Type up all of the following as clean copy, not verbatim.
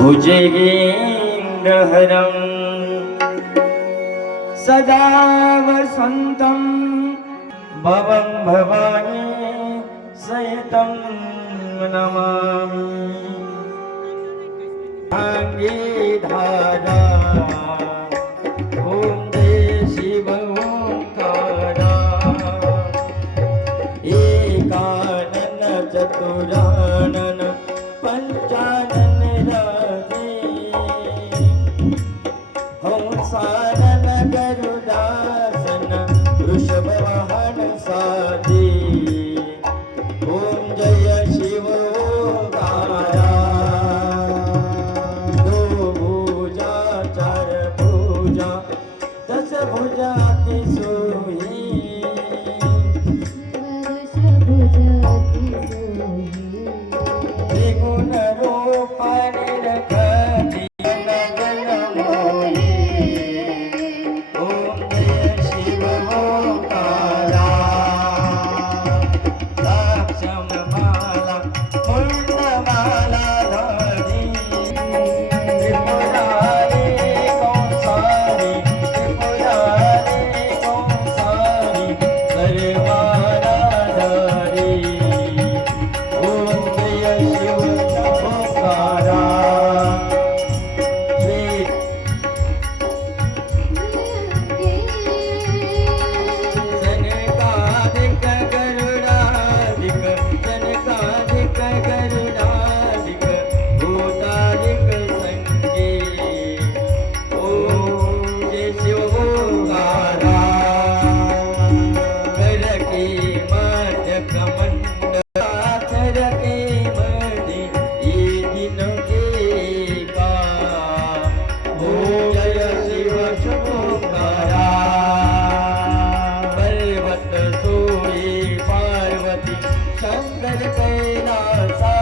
भुजगेन्द्रहरं सदा वसन्तं भवं भवानी सहितं नमामि। अंगे धारा ओम जय शिव ओंकारा, एकानन चतुरानन पंचानन राजे, हंसानन गरुडासन वृषभ वाहन साजे। ओम जय शिव ओंकारा, दो भुजा चार भुजा दस भुजा सोही, त्रिगुण रूप निरखति नयन मोहि। ओम जय शिव ओंकारा, लाक्षम माला मुंडमाला धारी, त्रिपुरारी कौसारी, त्रिपुरारी कौसारी सर्वाना धारी। ओम जय शिव ओंकारा, श्री सनकादिक गरुडादिक, सनकादिक गरुडादिक भूतादिक संगे। ओम जय शिव ओंकारा, कर के मध्य कमंड कर के मध्य ये दिन के का। ओम जय शिव ओंकारा, पर्वत सोई पार्वती शंकर कैलासा,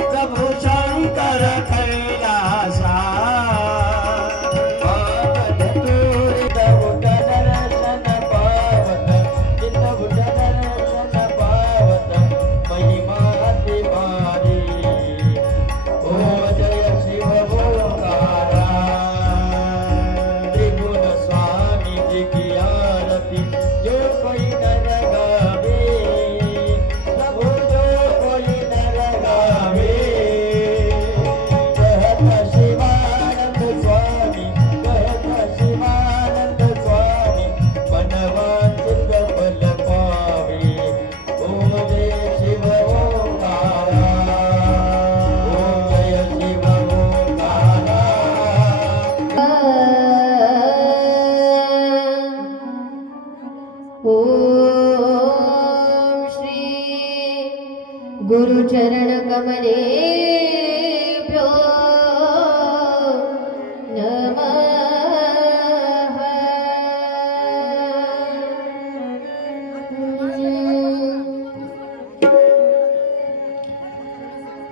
प्रभु शंकर कैलासा। पावत तोरी दवुट दर्शन पावत, चितवुट दर्शन पावत, महिमा अति भारी। ओम जय शिव ओंकारा, त्रिगुण स्वामी जी की आरती जो कोई नर गावे, प्रभु जो कोई नर गावे। कहत शिवानंद स्वामी, कहत शिवानंद स्वामी, मनवांचित फल पावे। ओम जय शिव ओंकारा, ओम जय शिव ओंकारा। ओम श्री गुरुचरण कमलेभ्यो नमः।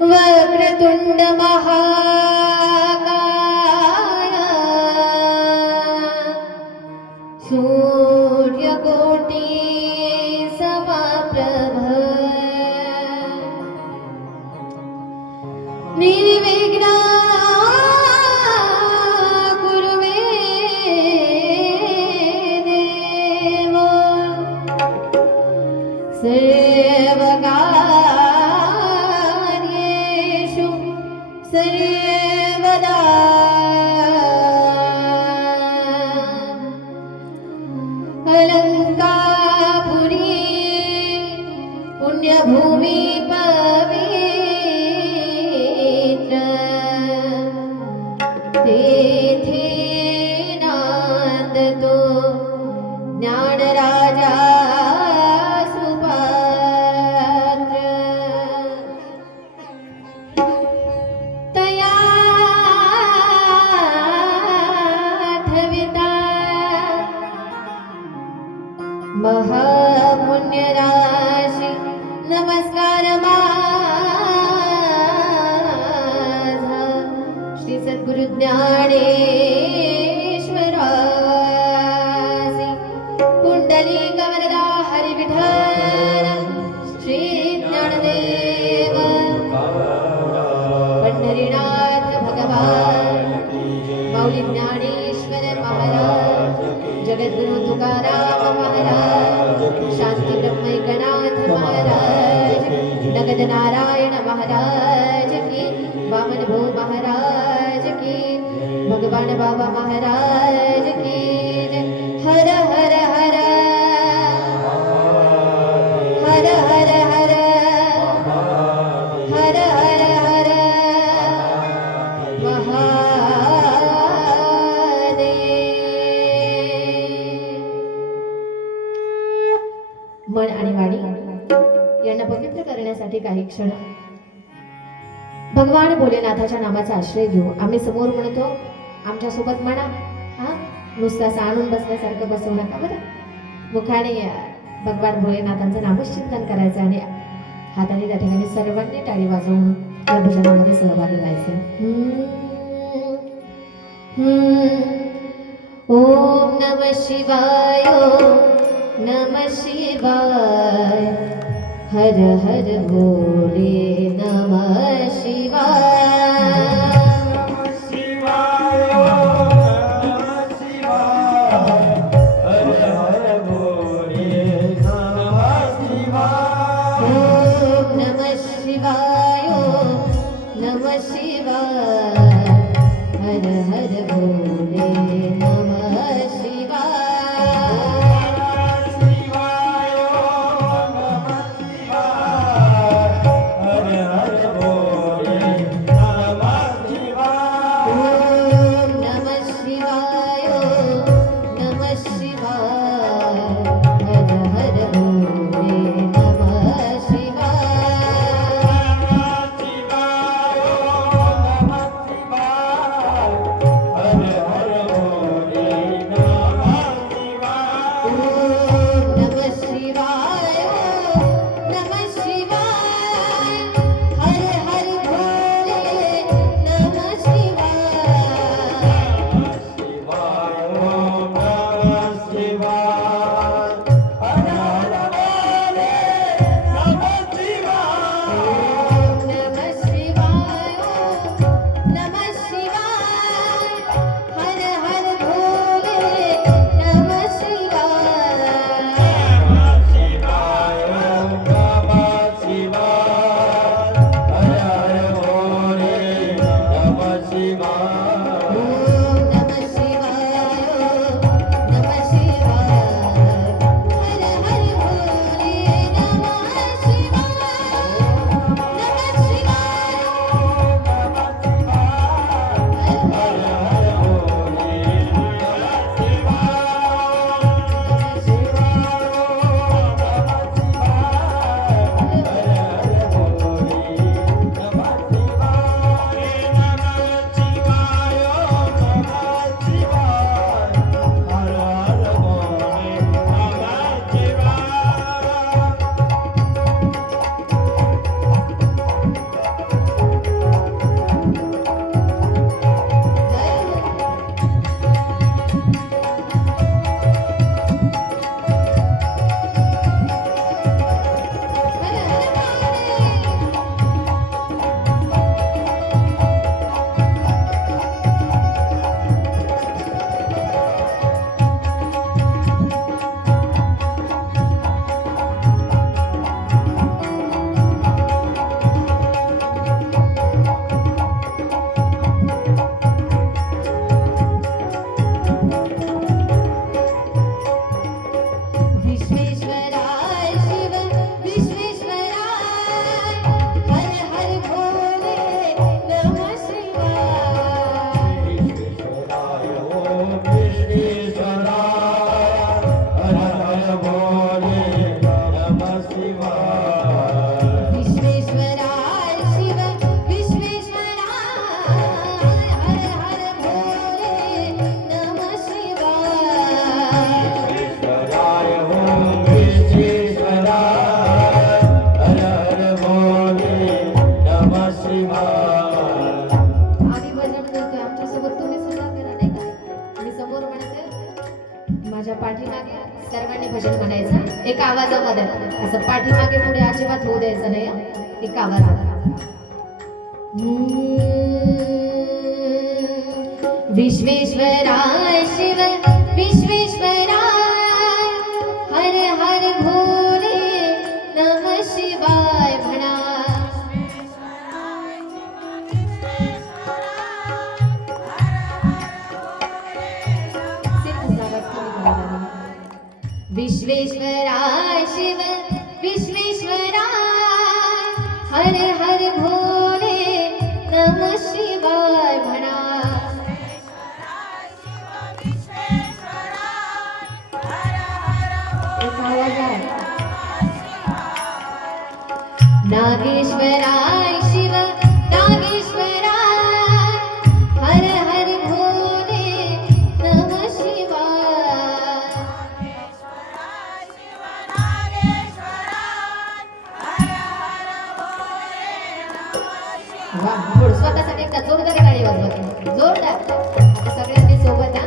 वक्रतुंड महाकाय, सूर्यकोटि समप्रभ, निर्विघ्नं कुरु मे देव, सर्वकार्येषु सर्वदा। अलंकापुरी पुण्यभूमि पवित्र, तेथे नांदतो ज्ञानराजा सुपात्र। तया ठविता महापुण्यराशी, नमस्कार माझा श्री सद्गुरु ज्ञानेश्वरासी। पुंडलिक वरदा हरि विठ्ठल श्री ज्ञानदेव। हरिनाथ भगवान माऊली ज्ञानेश्वर महाराज जगद्गुरु तुकाराम महाराज शांती ब्रह्मैकनाथ महाराज नगद नारायण महाराज की वामन भो महाराज की भगवान बाबा महाराज की हर हर हर हर हर हर हर हर हर महादेव. मन आणि वाणी यांना पवित्र करण्यासाठी काही क्षण भगवान भोलेनाथाच्या नामाचा आश्रय घेऊ. आम्ही समोर म्हणतो, आमच्या सोबत म्हणा. हा नुसतं असं आणून बसल्यासारखं बसवू नका बरं. मुखाने भगवान भोलेनाथांचं नामचिंतन करायचं आणि हाताने त्या ठिकाणी सर्वांनी टाळी वाजवून या भजनामध्ये सहभागी व्हायचं. ओम नमः शिवाय नमः शिवाय हर हर भोले नमः शिवाय. नमः शिवाय हर हर भोले नमः सर्वांनी भजन म्हणायचं एका आवाजामध्ये, असं पाठीमागे पुढे अजिबात होऊ द्यायचं नाही. एका आवाजात विश्वेश्वराय शिव विश्वेश्वराय हर हर भोले नमः शिवाय म्हणा. विश्वेश्वराय शिव विश्वेश्वराय हर हर भोले नमः शिवाय म्हणा. एक आवाज आहे. नागेश्वराय शिव नागेश्वराय हर हर भोले नमः शिवाय. वा गोड. स्वतःसाठी एकदा जोरदार गाडी वाजवा. जोरदार. आता सगळ्यांनी सोबत हा.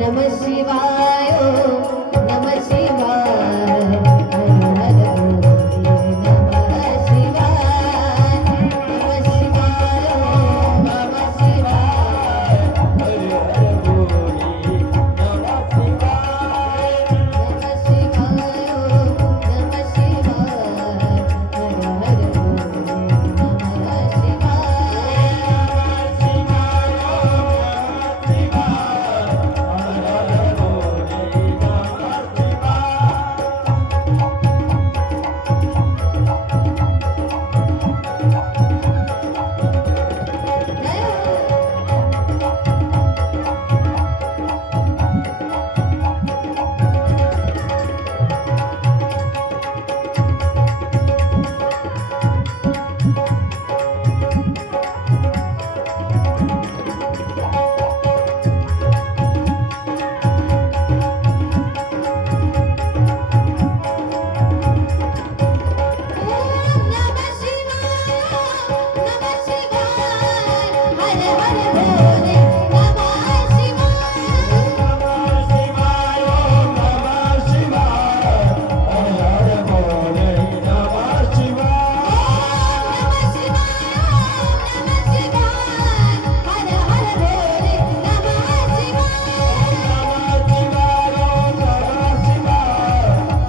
नमः शिवाय ओम नमः शिवाय हर हर भोले नमः शिवाय. नमः शिवाय ओम नमः शिवाय हर हर भोले नमः शिवाय. नमः शिवाय ओम नमः शिवाय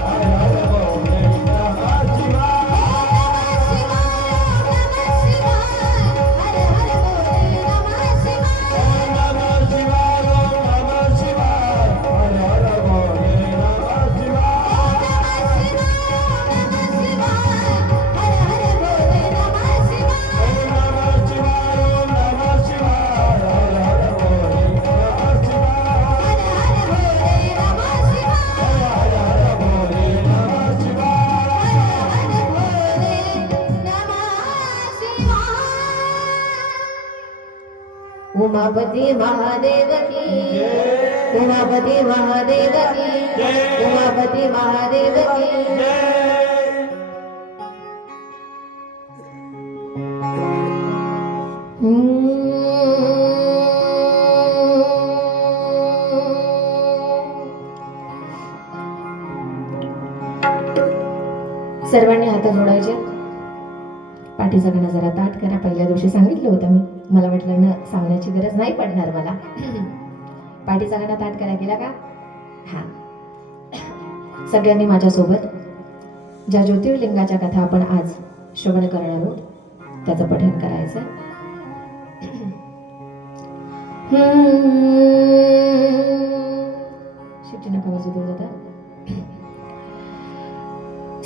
हर हर भोले नमः उमापति महादेव की जय. उमापति महादेव की जय. उमापति महादेव की जय. सर्वांनी हात जोडायचे. पाठीचा गणा जरा ताट करा. पहिल्या दिवशी सांगितलं होतं मी, मला वाटलं ना सांगण्याची गरज नाही पडणार मला. पाठीचा गणा ताट करा. केला का? हा. सगळ्यांनी माझ्यासोबत ज्या ज्योतिर्लिंगाच्या कथा आपण आज श्रवण करणार आहोत त्याचं पठण करायचं. शिट्टी नका वाजू देऊ दादा.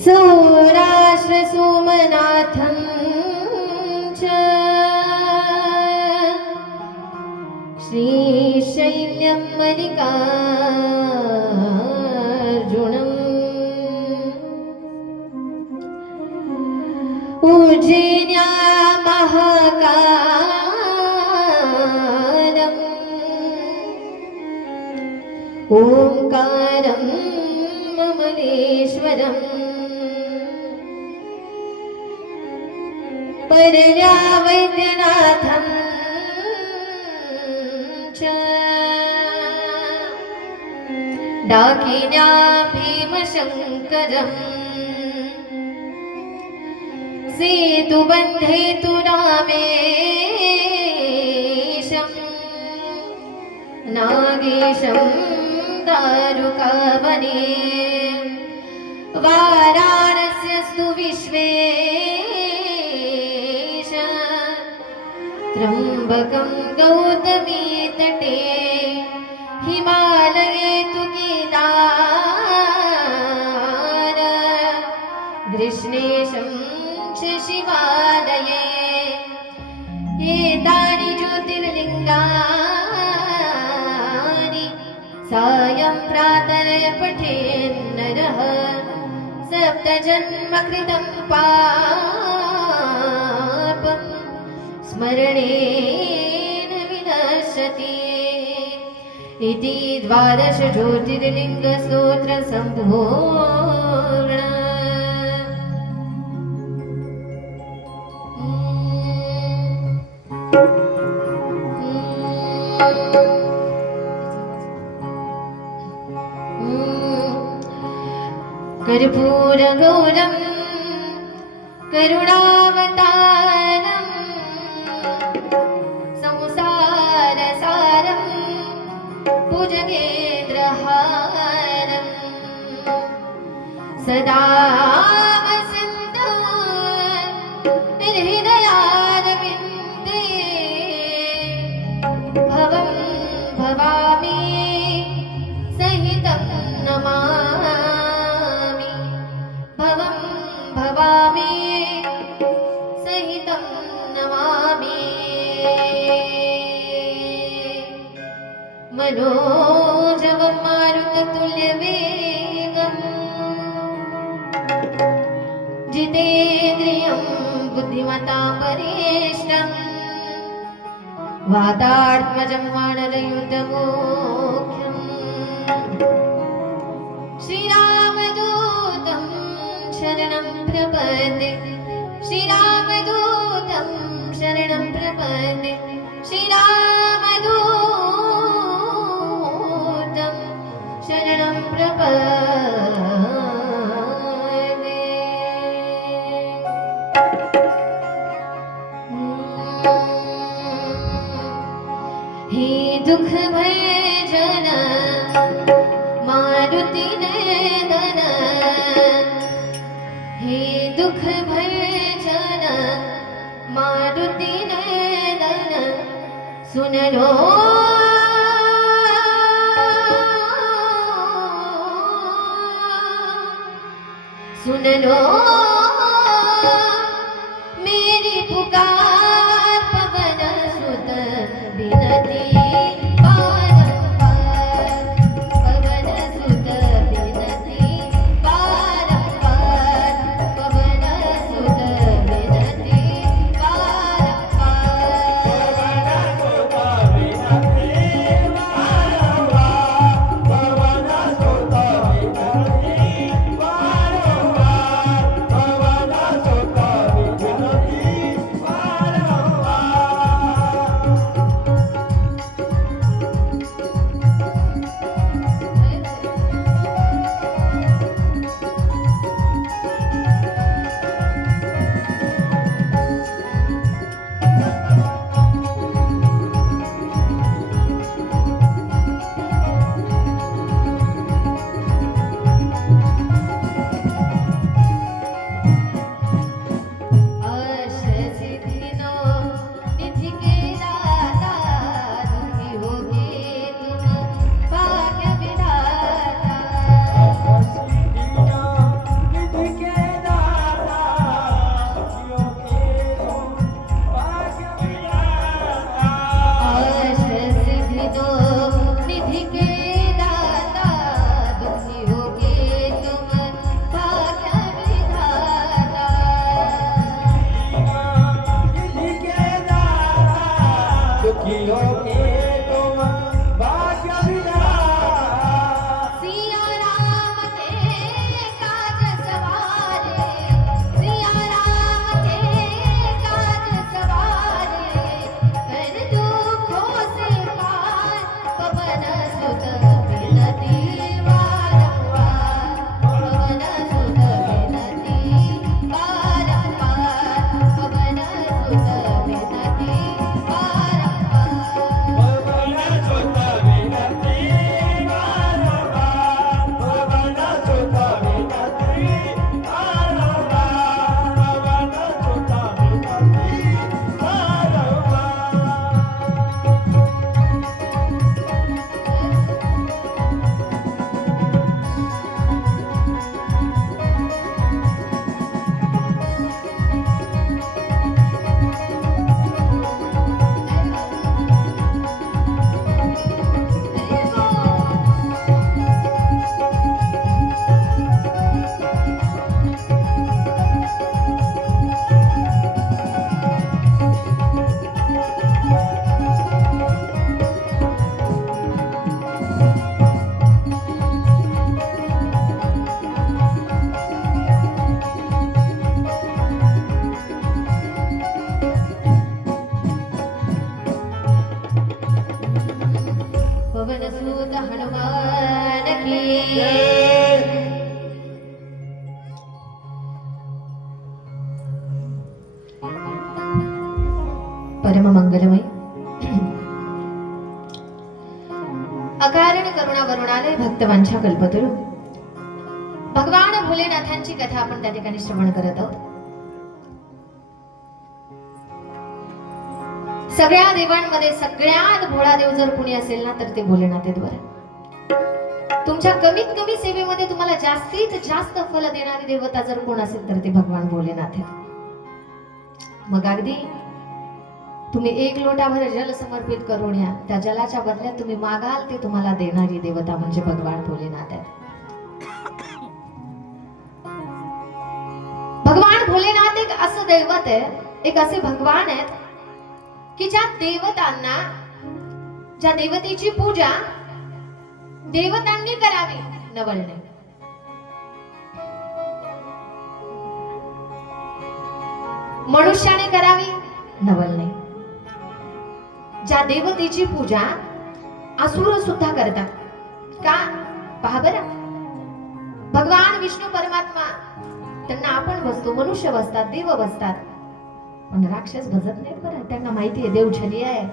सौराष्ट्र सोमनाथं च श्रीशैल्यं मल्लिकार्जुनम् उज्जैन्या महाकालम् ओंकारं ममलेश्वरम् परया वैद्यनाथं च डाकिन्या भीमशङ्करम् सेतुबन्धे तु रामेशं नागेशं दारुकावने वाराणस्यस्तु विश्वेश त्र्यम्बकं गौतमी तटे हिमालये तु केदार कृष्णेशं च शिवालये एतानि ज्योतिर्लिङ्गानि सायं प्रातः पठेन्नरः सप्तजन्मकृतं पापं स्मरणेन विनश्यति इति 12 ज्योतिर्लिङ्गस्तोत्र सम्पूर्ण कर्पूरगौरं करुणावतारं संसारसारं भुजगेन्द्रहारं सदा वसन्तं हृदयारविन्दे भवं भवामि सहितं नमामि भवं भवामि सहितं नमामि मनोजवं मारुततुल्यवेगं जितेन्द्रियं बुद्धिमतां वरिष्ठं वातात्मजं वानरयुतमोख्यम् श्रीरामदूतं शरणं प्रपद्ये श्रीरामदूतं शरणं प्रपद्ये श्रीरामदूतं शरणं प्रपद्ये हे दुख भंजन मारुति नंदन हे दुख भंजन मारुति नंदन सुन लो मेरी पुकार पवन सुत बिनती बारंबार पवन सुत बिनती बारंबार पवन सुत बिनती बारंबार परम मंगलमय अकारण करुणा वरुणालय भक्तवांच्या कल्पतरू भगवान भोलेनाथांची कथा आपण त्या ठिकाणी श्रवण करत आहोत. सगळ्या देवांमध्ये सगळ्यात भोळा देव जर कुणी असेल ना तर ते भोलेनाथ आहेत बरं. तुमच्या कमीत कमी सेवेमध्ये तुम्हाला जास्तीत जास्त फल देणारी देवता जर कोण असेल तर ते भगवान भोलेनाथ आहेत. मग अगदी तुम्ही एक लोटाभर जल समर्पित करून या, त्या जलाच्या बदल्यात तुम्ही मागाल ते तुम्हाला देणारी देवता म्हणजे भगवान भोलेनाथ आहेत. भगवान भोलेनाथ एक असं दैवत आहे, एक असे भगवान आहेत की ज्या देवतांना, ज्या देवतेची पूजा देवतांनी करावी, नवल नाही. मनुष्याने करावी, नवल नाही. ज्या देवतेची पूजा असुर सुद्धा करतात. का? पहा बरं, भगवान विष्णू परमात्मा त्यांना आपण बसतो, मनुष्य बसतात, देव बसतात, पण राक्षस भजत नाहीत बरं. त्यांना माहिती आहे देव छली आहे,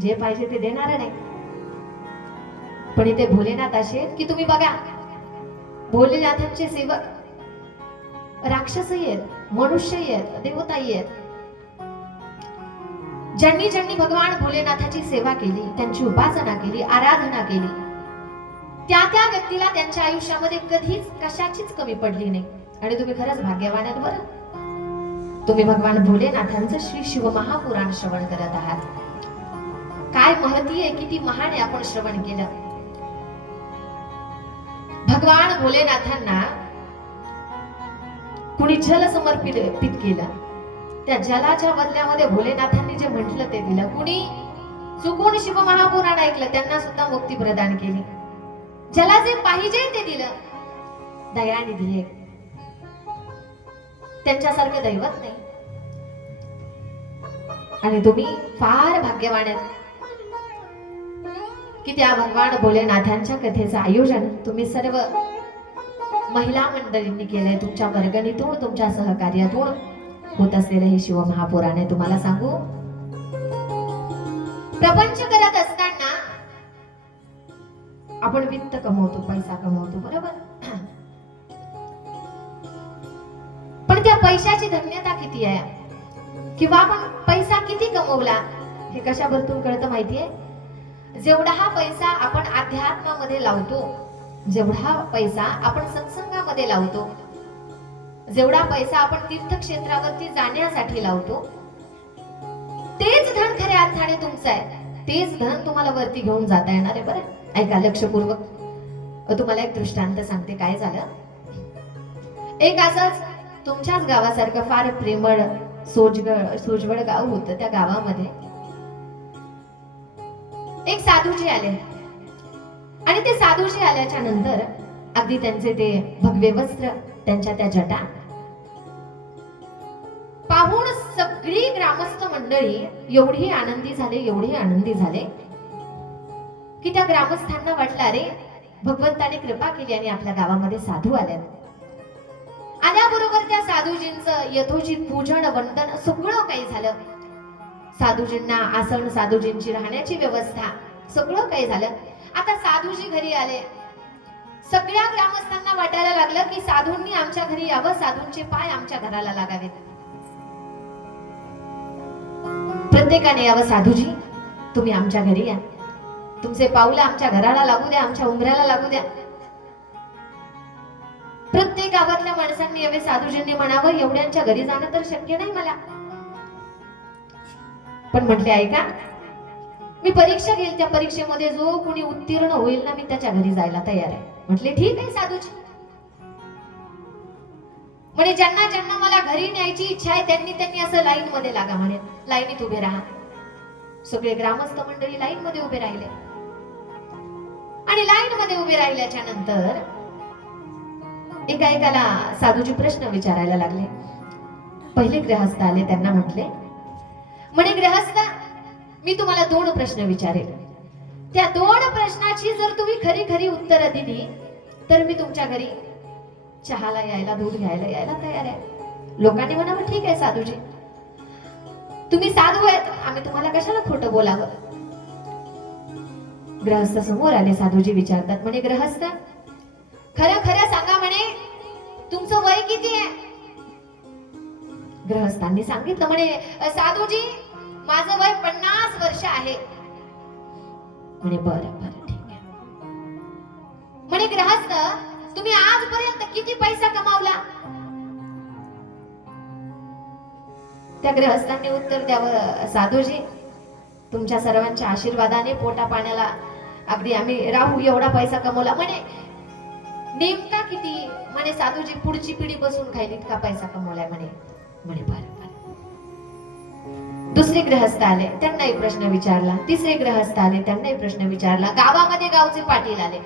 जे पाहिजे ते देणार नाही. पण इथे भोलेनाथ असे की तुम्ही बघा, भोलेनाथांचे सेवक राक्षसही आहेत, मनुष्यही आहेत, देवताही आहेत. ज्यांनी ज्यांनी भगवान भोलेनाथाची सेवा केली, त्यांची उपासना केली, आराधना केली, त्या त्या व्यक्तीला त्यांच्या आयुष्यामध्ये कधीच कशाचीच कमी पडली नाही. आणि तुम्ही खरंच भाग्यवान आहेत बरं. तुम्ही भगवान भोलेनाथांचं श्री शिव महापुराण श्रवण करत आहात. काय महती आहे, किती महान आहे, आपण श्रवण केलं. भगवान भोलेनाथांना कुणी जल समर्पित केलं, त्या जलाच्या बदल्यामध्ये भोलेनाथांनी जे म्हटलं ते दिलं. कुणी चुकून शिव महापुराण ऐकलं त्यांना सुद्धा मुक्ती प्रदान केली. ज्याला जे पाहिजे ते दिलं. दयानिधी आहे, त्यांच्यासारखं दैवत नाही. आणि तुम्ही फार भाग्यवान आहेत की त्या भगवान भोलेनाथांच्या कथेचं आयोजन तुम्ही सर्व महिला मंडळींनी केलंय. तुमच्या वर्गणीतून, तुमच्या सहकार्यातून होत असलेलं हे शिव महापुराण आहे. तुम्हाला सांगू, प्रपंच करत असताना आपण वित्त कमवतो, पैसा कमवतो, बरोबर. पण त्या पैशाची धन्यता किती आहे, किंवा आपण पैसा किती कमवला हे कशाबद्दल कळतं माहितीये? जेवढा हा पैसा आपण अध्यात्मामध्ये लावतो, जेवढा पैसा आपण सत्संगामध्ये लावतो, जेवढा पैसा आपण तीर्थक्षेत्रावरती जाण्यासाठी लावतो, तेच धन खऱ्या अर्थाने तुमचं आहे. तेच धन तुम्हाला वरती घेऊन जाता येणार आहे बरं. ऐका लक्षपूर्वक, तुम्हाला एक दृष्टांत सांगते. काय झालं, एक असंच तुमच्याच गावासारखं फार प्रेमळ सोजवळ गाव होतं. त्या गावामध्ये एक साधूजी आले. आणि ते साधूजी आल्याच्या नंतर अगदी त्यांचे ते भगवे वस्त्र, त्यांच्या त्या जटा पाहून सगळी ग्रामस्थ मंडळी एवढी आनंदी झाले, एवढी आनंदी झाले की त्या ग्रामस्थांना वाटलं, अरे भगवंताने कृपा केली आणि आपल्या गावामध्ये साधू आल्यात. आल्याबरोबर त्या साधूजींचं यथोचित पूजन, वंदन सगळं काही झालं. साधूजींना आसन, साधूजींची राहण्याची व्यवस्था सगळं काही झालं. आता साधूजी घरी आले. सगळ्या ग्रामस्थांना वाटायला लागलं की साधूंनी आमच्या घरी यावं, साधूंचे पाय आमच्या घराला लागावेत. प्रत्येकाने यावं, साधूजी तुम्ही आमच्या घरी या, तुमचे पाऊलं आमच्या घराला लागू द्या, आमच्या उंबऱ्याला लागू द्या. प्रत्येक गावातल्या माणसांनी यावे, साधूजींनी म्हणावं, एवढ्यांच्या घरी जाणं तर शक्य नाही मला. पण म्हटले, ऐका, मी परीक्षा घेईल, त्या परीक्षेमध्ये जो कोणी उत्तीर्ण होईल ना, मी त्याच्या घरी जायला तयार आहे. म्हटले, ठीक आहे साधूजी. म्हणे, ज्यांना ज्यांना मला घरी न्यायची इच्छा आहे त्यांनी असं लाईन मध्ये लागा, म्हणे लाईनीत उभे राहा. सगळे ग्रामस्थ मंडळी लाईन मध्ये उभे राहिले. आणि लाईन मध्ये उभे राहिल्याच्या नंतर एकाएकाला साधूजी प्रश्न विचारायला लागले. पहिले ग्रहस्थ आले. त्यांना म्हणे, ग्रहस्थ, मी तुम्हाला 2 प्रश्न विचारेल. त्या 2 प्रश्नाची जर तुम्ही खरी खरी उत्तरं दिली तर मी तुमच्या घरी चहाला यायला, दूध घ्यायला यायला तयार आहे. लोकांनी म्हणावं, ठीक आहे साधूजी, साधू आहेत, आम्ही तुम्हाला कशाला खोटं बोलावं. ग्रहस्थ समोर आले. साधूजी विचारतात, म्हणे ग्रहस्थ खरं खरं सांगा म्हणे, तुमचं वय किती आहे? ग्रहस्थांनी सांगितलं, म्हणे साधूजी माझं वय 50 वर्ष आहे. म्हणे बरं बरं ठीक आहे. म्हणे ग्रहस्थ तुम्ही आजपर्यंत किती पैसा कमावला? त्या ग्रहस्थांनी उत्तर द्यावं, साधूजी तुमच्या सर्वांच्या आशीर्वादाने पोटा पाण्याला अगदी आम्ही राहू एवढा पैसा कमवला. म्हणे नेमका किती? म्हणे साधूजी पुढची पिढी बसून खाईल इतका पैसा कमवलाय म्हणे. म्हणे बरं बरं. दुसरे ग्रहस्थ आले, त्यांनाही प्रश्न विचारला. तिसरे ग्रहस्थ आले, त्यांनाही प्रश्न विचारला. गावामध्ये गावचे पाटील आले.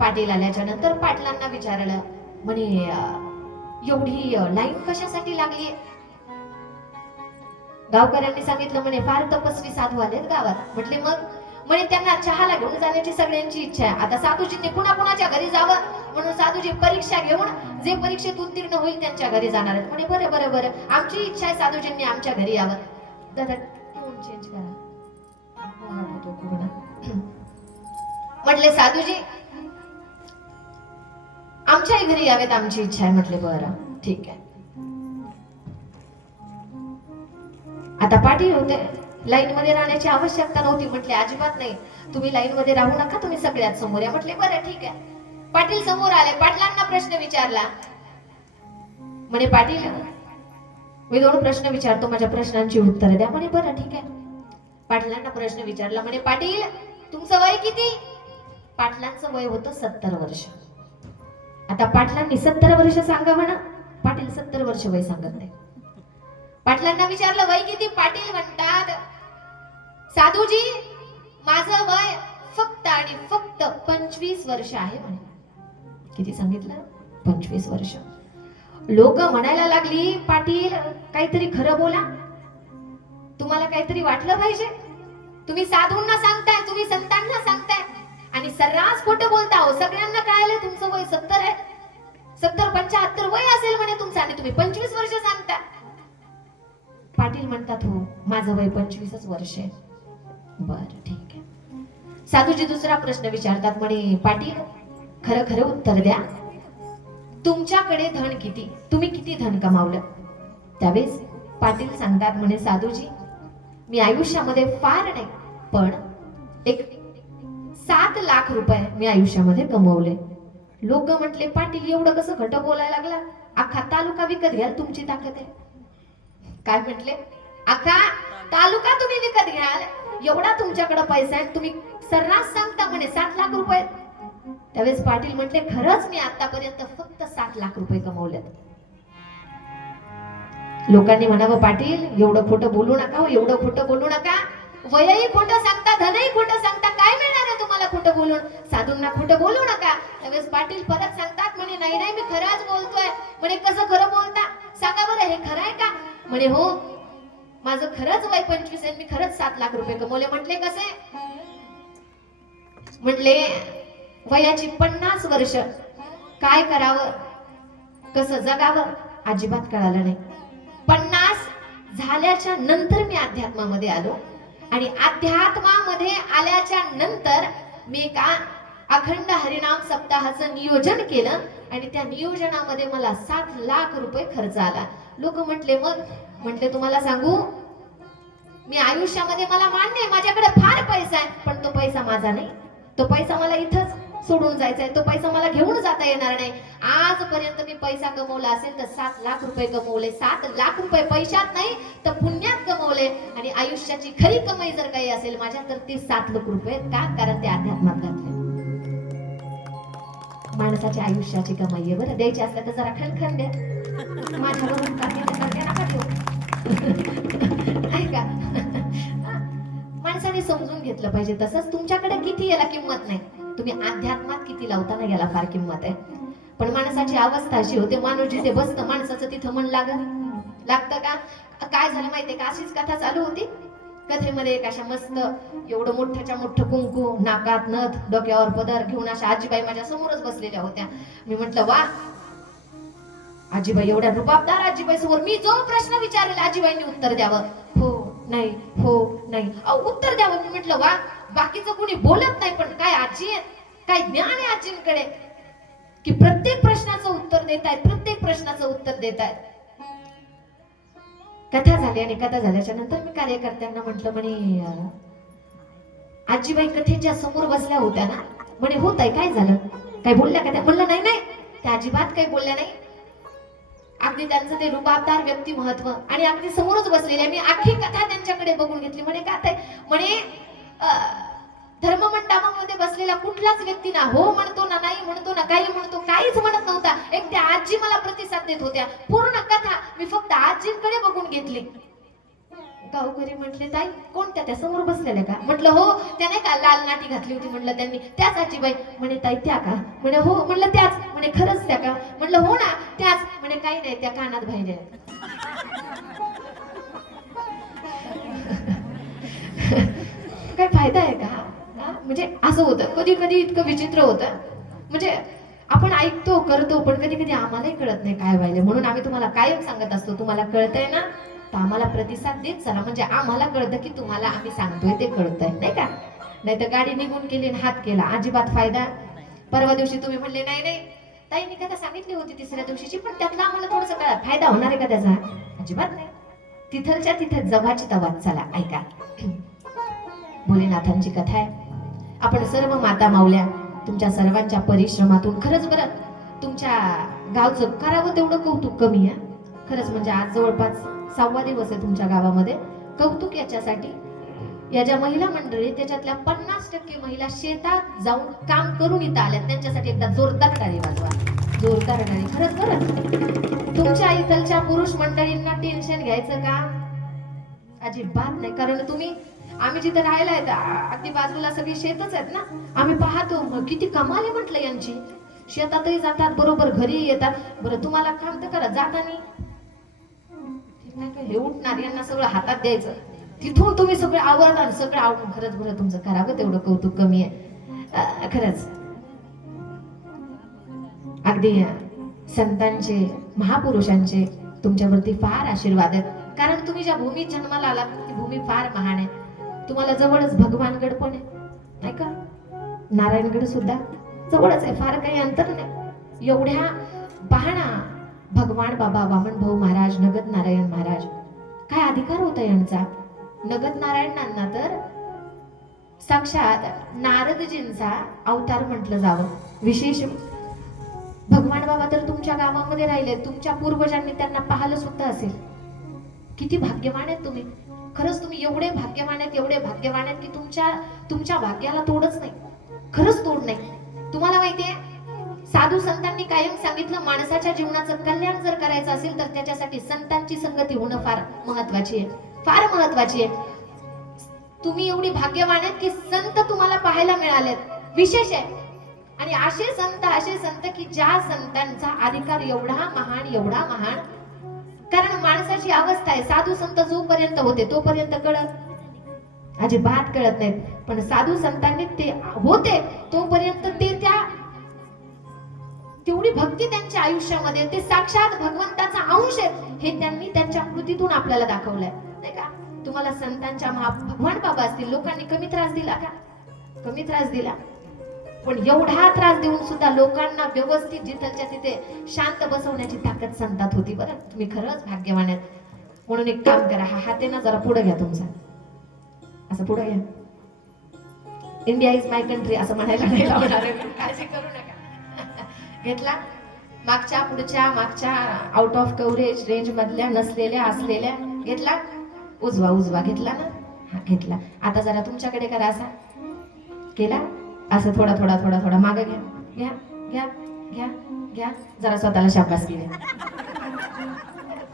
पाटील आल्याच्या नंतर पाटलांना विचारलं, म्हणे एवढी लाईन कशासाठी लागली? गावकऱ्यांनी सांगितलं, म्हणे फार तपस्वी साधू आलेत गावात. म्हटले मग? म्हणे त्यांना चहाला घेऊन जाण्याची सगळ्यांची इच्छा आहे. आता साधूजींनी पुन्हा कुणाच्या घरी जावं म्हणून साधूजी परीक्षा घेऊन जे परीक्षेत उत्तीर्ण होईल त्यांच्या घरी जाणार आहेत. म्हणे बरं बरं बरं, आमची इच्छा आहे साधूजींनी आमच्या घरी यावं. दादा टोन चेंज करा. म्हटले साधूजी आमच्याही घरी यावेत, आमची इच्छा आहे. म्हटले बरं ठीक आहे. आता पाटील होते, लाईन मध्ये राहण्याची आवश्यकता नव्हती. म्हटले अजिबात नाही, तुम्ही लाईन मध्ये राहू नका, तुम्ही सगळ्यात समोर या. म्हटले बरं ठीक आहे. पाटील समोर आले. पाटलांना प्रश्न विचारला. म्हणे पाटील मी 2 प्रश्न विचारतो, माझ्या प्रश्नांची उत्तर द्या. म्हणे बरं ठीक आहे. पाटलांना प्रश्न विचारला. म्हणे पाटील तुमचं वय किती? पाटलांचं वय होतं 70 वर्ष. आता पाटलांनी 70 वर्ष सांगा म्हणा. पाटील 70 वर्ष वय सांगत नाही. पाटलांना विचारलं वय किती? पाटील म्हणतात साधूजी माझं वय फक्त आणि फक्त 25 वर्ष आहे म्हणे. किती सांगितलं? 25 वर्ष. लोक म्हणायला लागली, पाटील काहीतरी खरं बोला, तुम्हाला काहीतरी वाटलं पाहिजे. तुम्ही साधूंना सांगताय, तुम्ही संतांना सांगताय आणि सर्रास खोटं बोलता. हो सगळ्यांना कळालं तुमचं वय 70 आहे. 70-75 वय असेल म्हणे तुमचं आणि तुम्ही 25 वर्ष सांगता. पाटील म्हणतात हो माझं वय 25च वर्ष आहे. बरं ठीक आहे. साधूजी दुसरा प्रश्न विचारतात. म्हणे पाटील खरं खरं उत्तर द्या, तुमच्याकडे धन किती? तुम्ही किती धन कमावलं? त्यावेळेस पाटील सांगतात, म्हणे साधूजी मी आयुष्यामध्ये फार नाही पण एक 7 लाख रुपये मी आयुष्यामध्ये कमवले. लोक म्हटले पाटील एवढं कसं खोटं बोलायला लागला? अख्खा तालुका विकत घ्याल तुमची ताकद आहे. काय म्हटले? अख्खा तालुका तुम्ही विकत घ्याल एवढा तुमच्याकडे पैसा आहे, तुम्ही सर्रास सांगता म्हणे 7 लाख रुपये. त्यावेळेस पाटील म्हटले खरंच मी आतापर्यंत फक्त 7 लाख रुपये कमवलेत. लोकांनी म्हणावं पाटील एवढं खोटं बोलू नका, हो एवढं खोटं बोलू नका. वयही खोटं सांगता, धनही खोटं सांगता, काय मिळणार आहे तुम्हाला खोटं बोलून? साधूंना खोटं बोलू नका. त्यावेळेस पाटील परत सांगतात, म्हणे नाही नाही मी खरंच बोलतोय. म्हणे कसं खरं बोलता? सांगा बरं हे खरं आहे का? म्हणे हो माझं खरंच वय 25 आहे, मी खरंच 7 लाख रुपये कमवले. म्हटले कसे? म्हटले वयाची 50 वर्ष काय करावं, कसं जगावं अजिबात कळालं नाही. 50 झाल्याच्या नंतर मी अध्यात्मामध्ये आलो आणि अध्यात्मामध्ये आल्याच्या नंतर मी एका अखंड हरिनाम सप्ताहाचं नियोजन केलं आणि त्या नियोजनामध्ये मला 7 लाख रुपये खर्च आला. लोक म्हटले मग? म्हटले तुम्हाला सांगू मी आयुष्यामध्ये मला मान्य आहे माझ्याकडे फार पैसा आहे पण तो पैसा माझा नाही. तो पैसा मला इथंच सोडून जायचा आहे. तो पैसा मला घेऊन जाता येणार नाही. आजपर्यंत मी पैसा कमवला असेल तर 7 लाख रुपये कमवले. 7 लाख रुपये पैशात नाही तर पुण्यात कमवले आणि आयुष्याची खरी कमाई जर काही असेल माझ्या तर ती 7 लाख रुपये. का? कारण ते अध्यात्मात घातले. माणसाच्या आयुष्याची कमाई आहे बरं. द्यायची असल्या तर जरा खणखण द्या. माझ्यावरून करते नका ठेवू. ऐका माणसाने समजून घेतलं पाहिजे. तसंच तुमच्याकडे किती याला किंमत नाही, तुम्ही अध्यात्मात किती लावताना याला फार किंमत आहे. पण माणसाची अवस्था अशी होते, माणूस जिथे बसतं माणसाचं तिथं मन लागतं का? काय झालं माहितीये का? अशीच कथा चालू होती. कथेमध्ये एक अशा मस्त एवढं मोठ्याच्या मोठं कुंकू, नाकात नथ, डोक्यावर पदर घेऊन अशा आजीबाई माझ्या समोरच बसलेल्या होत्या. मी म्हटलं वा आजीबाई एवढ्या रुबाबदार आजीबाई समोर मी जो प्रश्न विचारेल आजीबाईंनी उत्तर द्यावं. हो नाही, हो नाही, उत्तर द्यावं. मी म्हटलं वा, बाकीचं कोणी बोलत नाही, पण काय आजी आहे, काय ज्ञान आहे आजींकडे की प्रत्येक प्रश्नाचं उत्तर देत आहेत, प्रत्येक प्रश्नाचं उत्तर देत आहेत. कथा झाली आणि कथा झाल्याच्या नंतर मी कार्यकर्त्यांना म्हटलं, म्हणे आजीबाई कथेच्या समोर बसल्या होत्या ना, म्हणे होत आहे, काय झालं, काय बोलल्या का त्या? म्हणलं नाही नाही, त्या अजिबात काही बोलल्या नाही. अगदी त्यांचं ते रुबाबदार व्यक्ती महत्व आणि अगदी समोरच बसलेले. मी आखी कथा त्यांच्याकडे बघून घेतली. म्हणे का ते, म्हणे धर्ममंडपामध्ये बसलेला कुठलाच व्यक्ती ना हो म्हणतो ना नाही म्हणतो ना काही म्हणतो, काहीच म्हणत नव्हता. एक त्या आजी मला प्रतिसाद देत होत्या. पूर्ण कथा मी फक्त आजींकडे बघून घेतली. गावकरी म्हटले, ताई कोणत्या, त्या समोर बसलेल्या का? म्हटलं हो, त्याने का लाल नाटी घातली होती, म्हटलं त्यांनी, त्याच आजीबाई. म्हणे ताई त्या का? म्हणे हो. म्हटलं त्याच. म्हणे खरंच त्या का? म्हटलं हो ना त्याच. म्हणे काही नाही, त्या कानात बाहेर आहे. काय फायदा आहे का? म्हणजे असं होतं कधी कधी, इतकं विचित्र होतं. म्हणजे आपण ऐकतो करतो, पण कधी कधी आम्हालाही कळत नाही काय व्हायला. म्हणून आम्ही तुम्हाला कायम सांगत असतो, तुम्हाला कळतंय ना तर आम्हाला प्रतिसाद देत चला, म्हणजे आम्हाला कळतं की तुम्हाला आम्ही सांगतोय ते कळतंय, नाही का? नाही तर गाडी निघून गेली आणि हात केला, अजिबात फायदा. परवा दिवशी तुम्ही म्हणले नाही नाही ताईंनी कथा सांगितली होती तिसऱ्या दिवशीची, पण त्यातला आम्हाला थोडंसं कळा, फायदा होणार आहे का त्याचा? अजिबात नाही. तिथलच्या तिथे जवाची तवाच. चला ऐका, भोलेनाथांची कथा आहे. आपण सर्व माता माऊल्या तुमच्या सर्वांच्या परिश्रमातून, खरंच बरं तुमच्या गावचं करावं तेवढं कौतुक कमी आहे. खरंच म्हणजे आज जवळपास 6वा दिवस आहे तुमच्या गावामध्ये. कौतुक याच्यासाठी, या ज्या महिला मंडळी त्याच्यातल्या 50% महिला शेतात जाऊन काम करून इथं आल्यात, त्यांच्यासाठी एकदा जोरदार टाळी वाजवा, जोरदार टाळी. खरंच बरं तुमच्या इथलच्या पुरुष मंडळींना टेन्शन घ्यायचं का? अजिबात नाही. कारण तुम्ही, आम्ही जिथे राहायला आहेत अगदी बाजूला सगळी शेतच आहेत ना, आम्ही पाहतो किती कमाल आहे म्हटलं यांची. शेतातही जातात, बरोबर घरी येतात. बरं तुम्हाला काम तर करा, जातानी हे उठणार, यांना सगळं हातात द्यायचं, तिथून तुम्ही सगळं आवडत आणि सगळं आवडून. खरंच बरं तुमचं करावं तेवढं कौतुक कमी आहे. खरंच अगदी संतांचे, महापुरुषांचे तुमच्यावरती फार आशीर्वाद आहेत. कारण तुम्ही ज्या भूमीत जन्माला आलात ती भूमी फार महान आहे. तुम्हाला जवळच भगवानगड पण आहे, नाही का? नारायणगड सुद्धा जवळच आहे, फार काही अंतर नाही. एवढ्या पाहणा, भगवान बाबा वामन भाऊ महाराज, नगद नारायण महाराज, काय अधिकार होता यांचा. नगद नारायणांना तर साक्षात नारदजींचा अवतार म्हटलं जावं. विशेष भगवान बाबा तर तुमच्या गावामध्ये राहिले, तुमच्या पूर्वजांनी त्यांना पाहिलं सुद्धा असेल. किती भाग्यवान आहेत तुम्ही. खरंच तुम्ही एवढे भाग्यवान आहेत, एवढे भाग्यवान आहेत की तुमच्या भाग्याला तोडच नाही, खरंच तोड नाही. तुम्हाला माहितीये, साधू संतांनी कायम सांगितलं, माणसाच्या जीवनाचं कल्याण जर करायचं असेल तर त्याच्यासाठी संतांची संगती होणं फार महत्वाची आहे, फार महत्वाची आहे. तुम्ही एवढी भाग्यवान आहेत की संत तुम्हाला पाहायला मिळालेत, विशेष आहे. आणि असे संत की ज्या संतांचा अधिकार एवढा महान, एवढा महान. कारण माणसाची अवस्था आहे, साधू संत जोपर्यंत होते तोपर्यंत कळत, अजिबात कळत नाहीत. पण साधू संतांनी ते होते तोपर्यंत ते तेवढी भक्ती त्यांच्या आयुष्यामध्ये, ते साक्षात भगवंताचा अंश आहे हे त्यांनी त्यांच्या कृतीतून आपल्याला दाखवलंय, नाही का? तुम्हाला संतांच्या भगवान बाबा असतील, लोकांनी कमी त्रास दिला का? कमी त्रास दिला. पण एवढा त्रास देऊन सुद्धा लोकांना व्यवस्थित जिथलच्या तिथे शांत बसवण्याची ताकद संतात होती. बरं तुम्ही खरंच भाग्यवान आहेत. म्हणून एक काम करा, हा हात आहे ना जरा पुढे घ्या तुमचा, असं पुढे घ्या. इंडिया इज माय कंट्री असं म्हणायला नाही लावणार, काळजी करू नका. घेतला, मागच्या पुढच्या मागच्या आउट ऑफ कव्हरेज रेंज मधल्या नसलेल्या असलेल्या घेतला, उजवा उजवा घेतला ना, हा घेतला. आता जरा तुमच्याकडे करा, असा केला, असं थोडा थोडा थोडा थोडा मागे घ्या, घ्या घ्या घ्या घ्या, जरा स्वतःला शाबासकी द्या.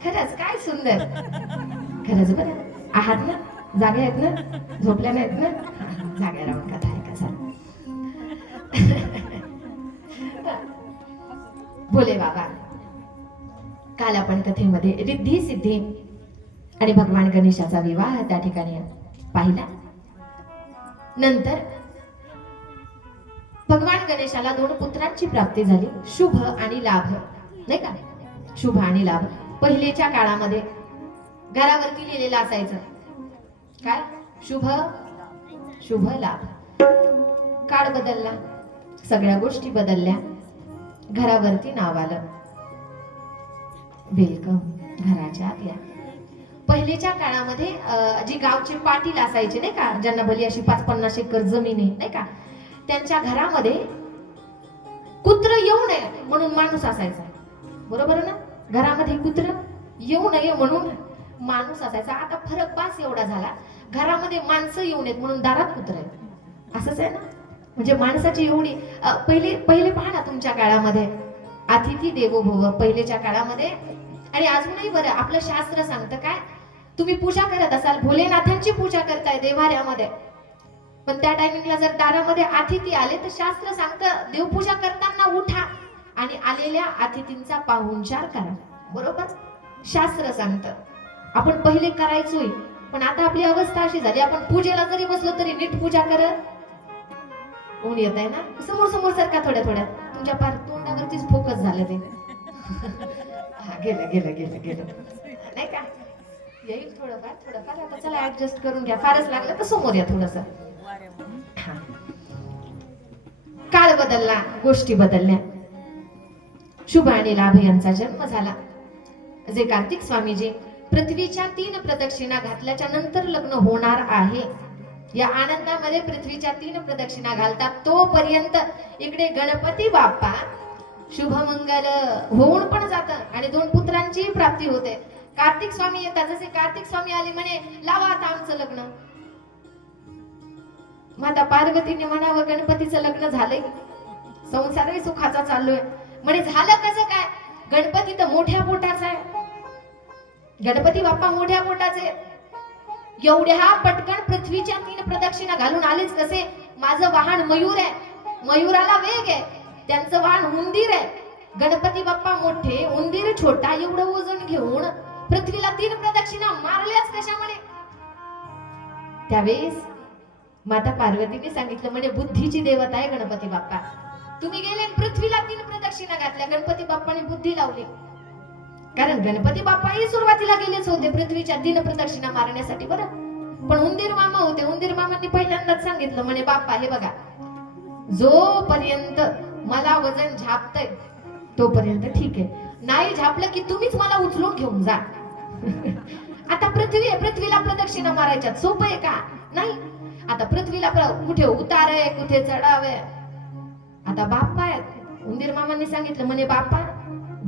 खरंच काय सुंदर, खरंच बरं आहात ना, जागे आहेत ना, झोपल्या नाहीत ना, जागे राहून कथा ऐका सर. भोले बाबा, काल आपण कथेमध्ये रिद्धी सिद्धी आणि भगवान गणेशाचा विवाह त्या ठिकाणी पाहिला. नंतर भगवान गणेशाला 2 पुत्रांची प्राप्ती झाली, शुभ आणि लाभ, नाही का? शुभ आणि लाभ. पहिलेच्या काळामध्ये घरावरती लिहिलेलं असायचं काय? शुभ शुभ लाभ. काळ बदलला, सगळ्या गोष्टी बदलल्या, घरावरती नाव आलं वेलकम, घराच्या आत या. पहिलेच्या काळामध्ये जी गावचे पाटील असायचे नाही का, ज्यांना भली अशी 5-50 एकर जमीन आहे नाही का, त्यांच्या घरामध्ये कुत्र येऊ नये म्हणून माणूस असायचा. बरोबर ना? घरामध्ये कुत्र येऊ नये म्हणून माणूस असायचा. आता फरक पास एवढा झाला, घरामध्ये माणसं येऊ नयेत म्हणून दारात कुत्र आहे. असंच आहे ना? म्हणजे माणसाची एवढी पहिले पहा ना तुमच्या काळामध्ये अतिथी देवो भव, पहिलेच्या काळामध्ये. आणि अजूनही बरं, आपलं शास्त्र सांगतं काय, तुम्ही पूजा करत असाल, भोलेनाथांची पूजा करताय देवाऱ्यामध्ये, पण त्या टायमिंगला जर दारामध्ये अतिथी आले तर शास्त्र सांगतं देवपूजा करताना उठा आणि आलेल्या अतिथींचा पाहुणचार करा. बरोबर? शास्त्र सांगतं. आपण पहिले करायचोय, पण आता आपली अवस्था अशी झाली, आपण पूजेला जरी बसलो तरी नीट पूजा करत. ऊन येत आहे ना, समोर समोर सारखा थोड्या थोड्या तुमच्या पार तोंडावरतीच फोकस झालं ते. गेलं गेलं गेलं गेलं नाही का? येईल थोडंफार. आता चला ऍडजस्ट करून घ्या, फारच लागलं तर समोर या थोडस. काळ बदलला, गोष्टी बदलल्या. शुभ आणि लाभ यांचा जन्म झाला. जे कार्तिक स्वामीजी पृथ्वीच्या 3 प्रदक्षिणा घातल्याच्या नंतर लग्न होणार आहे, या आनंदामध्ये पृथ्वीच्या 3 प्रदक्षिणा घालतात. तोपर्यंत इकडे गणपती बाप्पा शुभमंगल होऊन पण जातं आणि 2 पुत्रांची प्राप्ती होते. कार्तिक स्वामी येतात, जसे कार्तिक स्वामी आले म्हणे लावा आता आमचं लग्न. माता पार्वतीने म्हणावं गणपतीचं लग्न झालंय, संसारही सुखाचा चाललोय. म्हणे झालं कसं काय? गणपती तर मोठ्या पोटाचा आहे, गणपती बाप्पा मोठ्या पोटाचे. एवढ्या पटकन पृथ्वीच्या 3 प्रदक्षिणा घालून आलेच कसे? माझं वाहन मयूर आहे, मयूराला वेग आहे, त्यांचं वाहन उंदीर आहे. गणपती बाप्पा मोठे, उंदीर छोटा, एवढं वजन घेऊन पृथ्वीला 3 प्रदक्षिणा मारल्याच कशामुळे? त्यावेळेस माता पार्वतीने सांगितलं म्हणे बुद्धीची देवता आहे गणपती बाप्पा. तुम्ही गेले पृथ्वीला 3 प्रदक्षिणा घातल्या, गणपती बाप्पाने बुद्धी लावली. कारण गणपती बाप्पाही सुरुवातीला गेलेच होते पृथ्वीच्या 3 प्रदक्षिणा मारण्यासाठी. बरं, पण उंदीर मामा होते. उंदीर मामांनी पहिल्यांदाच सांगितलं म्हणे बाप्पा हे बघा, जोपर्यंत मला वजन झापतंय तोपर्यंत ठीक आहे, नाही झापलं की तुम्हीच मला उचलून घेऊन जा. आता पृथ्वी आहे, पृथ्वीला प्रदक्षिणा मारायच्यात, सोपं आहे का? नाही. आता पृथ्वीला कुठे उतार आहे, कुठे चढाव आहे. आता बाप्पा आहेत. उंदीर मामांनी सांगितलं म्हणे बाप्पा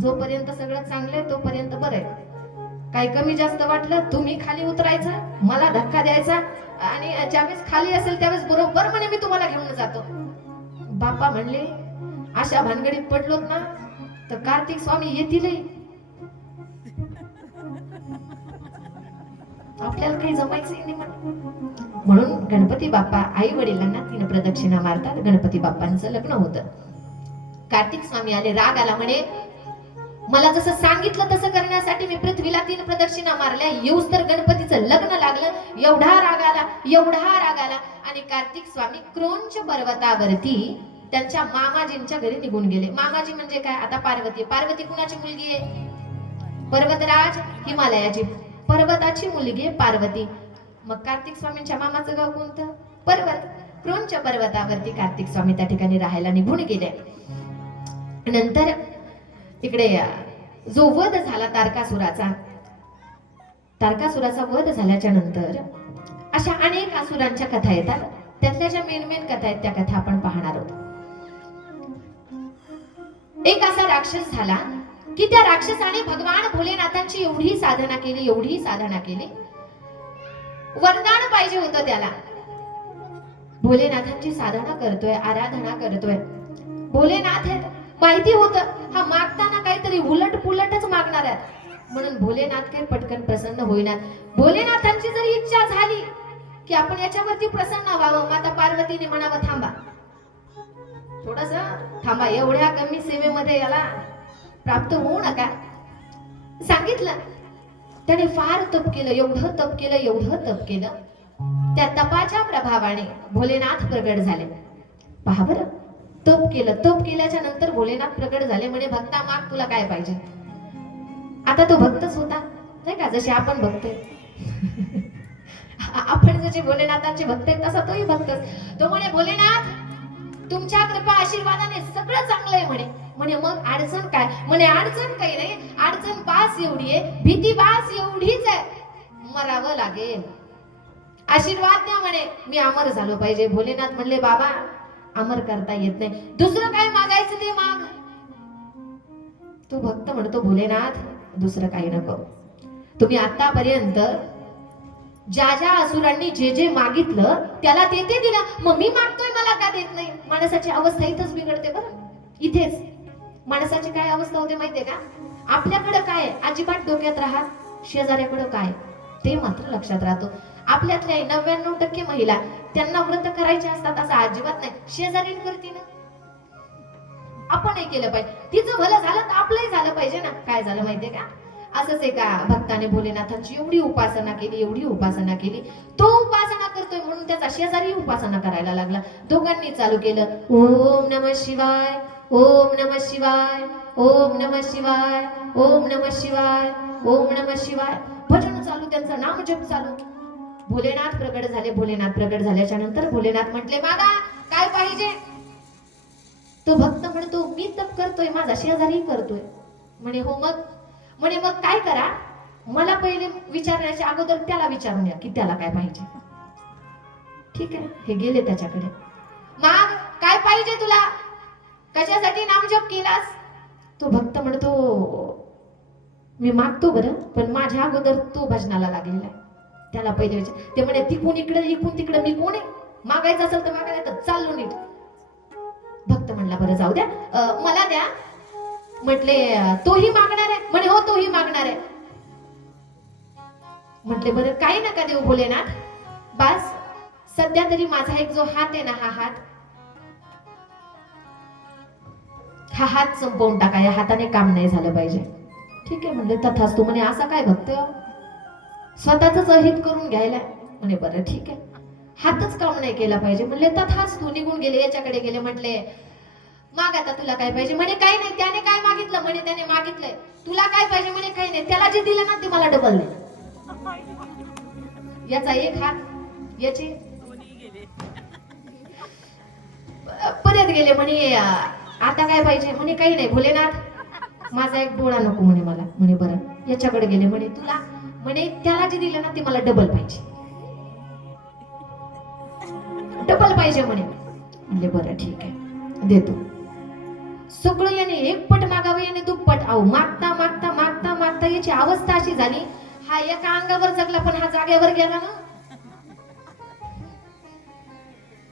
जोपर्यंत सगळं चांगलंय तोपर्यंत बरं आहे, काही कमी जास्त वाटलं तुम्ही खाली उतरायचं, मला धक्का द्यायचा आणि ज्यावेळेस खाली असेल त्यावेळेस बरोबर म्हणे मी तुम्हाला घेऊन जातो. बाप्पा म्हणले अशा भानगडीत पडलोत ना तर कार्तिक स्वामी येतीलही, आपल्याला काही जमायचं नाही. म्हणून गणपती बाप्पा आई वडिलांना 3 प्रदक्षिणा मारतात. गणपती बाप्पांचं लग्न होतं. कार्तिक स्वामी आले, राग आला म्हणे मला जसं सांगितलं तसं करण्यासाठी मी पृथ्वीला 3 प्रदक्षिणा मारल्या, येऊस तर गणपतीचं लग्न लागलं. एवढा राग आला आणि कार्तिक स्वामी क्रोंच पर्वतावरती त्यांच्या मामाजींच्या घरी निघून गेले. मामाजी म्हणजे काय? आता पार्वती. पार्वती कुणाची मुलगी आहे? पर्वतराज हिमालयाची पर्वताची मुलगी आहे पार्वती. मग कार्तिक स्वामींच्या मामाचं गाव कोणतं? पर्वत. क्रोंच पर्वतावरती कार्तिक स्वामी त्या ठिकाणी राहायला निघून गेले. नंतर इकडे जो वध झाला तारकासुराचा वध झाल्याच्या नंतर अशा अनेक असुरांच्या कथा येतात. त्यातल्या ज्या मेन कथा आहेत त्या कथा आपण पाहणार आहोत. एक असा राक्षस झाला की त्या राक्षसाने भगवान भोलेनाथांची एवढी साधना केली, वरदान पाहिजे होतं त्याला. भोलेनाथांची साधना करतोय, आराधना करतोय, भोलेनाथ आहेत, माहिती होतं हा मागताना काहीतरी उलट पुलटच मागणार आहे, म्हणून भोलेनाथ काही पटकन प्रसन्न होईनात. भोलेनाथांची जर इच्छा झाली की आपण याच्यावरती प्रसन्न व्हावं, माता पार्वतीने म्हणावं थांबा, थोडस थांबा, एवढ्या कमी सेवेमध्ये याला प्राप्त होऊ नका. सांगितलं. त्याने फार तप केलं, एवढं तप केलं. त्या तपाच्या प्रभावाने भोलेनाथ प्रगट झाले. पहा बरं, तप केल्याच्या नंतर भोलेनाथ प्रगट झाले. म्हणे भक्ता माग तुला काय पाहिजे? आता तो भक्तच होता नाही का, जसे आपण बघतोय. आपण जसे भोलेनाथांचे भक्त आहेत तसा तोही भक्तच. तो म्हणे भोलेनाथ तुमच्या कृपा आशीर्वादाने सगळं चांगलं आहे म्हणे. म्हणे मग अडचण काय? म्हणे अडचण काही नाही, अडचण बास एवढी आहे, भीती बास एवढीच आहे, मरावं लागेल. आशीर्वाद द्या म्हणे, मी अमर झालो पाहिजे. भोलेनाथ म्हणले बाबा अमर करता येत नाही, दुसरं काय मागायचं ते माग. तो भक्त म्हणतो भोलेनाथ दुसरं काही नको, तुम्ही आतापर्यंत ज्या ज्या असुरांनी जे जे मागितलं त्याला ते ते दिलं, मग मी मागतोय मला का देत नाही? माणसाची अवस्था इथंच बिघडते बरं. इथेच माणसाची काय अवस्था होते माहितीये का? आपल्याकडे काय अजिबात डोक्यात राहत, शेजाऱ्याकडे काय ते मात्र लक्षात राहतो. आपल्यातल्या 99% महिला त्यांना व्रत करायचे असतात असं अजिबात नाही, शेजारींवरती ना आपणही केलं पाहिजे. तिचं भलं झालं तर आपलंही झालं पाहिजे ना. काय झालं माहितीये का? असंच एका भक्ताने भोलेनाथांची एवढी उपासना केली, एवढी उपासना केली, तो उपासना करतोय म्हणून त्याचा शेजारी उपासना करायला लागला. दोघांनी चालू केलं ओम नमः शिवाय, ओम नमः शिवाय, ओम नमः शिवाय, ओम नमः शिवाय, ओम नमः शिवाय. भजन चालू, त्यांचं नामजप चालू. भोलेनाथ प्रगट झाले. भोलेनाथ प्रगट झाल्याच्या नंतर भोलेनाथ म्हटले मागा काय पाहिजे? तो भक्त म्हणतो मी तप करतोय, माझा शेजारी करतोय. म्हणे हो मग? म्हणे मग काय करा, मला पहिले विचारण्याच्या अगोदर त्याला विचारून या की त्याला काय पाहिजे. ठीक आहे, हे गेले त्याच्याकडे. माग काय पाहिजे तुला, कशासाठी नामजप केलास? तो भक्त म्हणतो मी मागतो बरं, पण माझ्या अगोदर तो भजनाला लागलेला आहे, त्याला पहिले विचार. ते म्हणे तिकून इकडे इकून तिकडे मी कोण आहे? मागायचं असेल तर मागायला तर चाललो नीट. भक्त म्हणला बरं जाऊ द्या, मला द्या. म्हटले तोही मागणार आहे? म्हणे हो तोही मागणार आहे. म्हटले बरं काही नका देऊ भोलेनाथ, बस सध्या तरी माझा एक जो हात आहे ना, हा हात संपवून टाका, या हाताने काम नाही झालं पाहिजे. ठीक आहे म्हणले तथास्तु. म्हणे असा काय भक्त स्वतःच अहित करून घ्यायला? म्हणे बरं ठीक आहे, हातच काम नाही केला पाहिजे. म्हणले तथास्तु. निघून गेले, याच्याकडे गेले. म्हटले माग आता तुला काय पाहिजे? म्हणे काही नाही. त्याने काय मागितलं? म्हणे त्याने मागितलंय. तुला काय पाहिजे? म्हणे काही नाही. त्याला जे दिलं ना ते मला डबल दे. याचा एक हात, याचे परत गेले. म्हणे आता काय पाहिजे? म्हणे काही नाही भोलेनाथ, माझा एक डोळा नको म्हणे मला. म्हणे बरं. याच्याकडे गेले. म्हणे तुला? म्हणे त्याला जे दिलं ना ते मला डबल पाहिजे, डबल पाहिजे म्हणे. म्हणले बरं ठीक आहे देतो. सगळं याने एक पट मागावं, याने दुप्पट. अहो मागता मागता मागता मागता याची अवस्था अशी झाली, हा एका अंगावर जगला पण हा जागेवर गेला ना.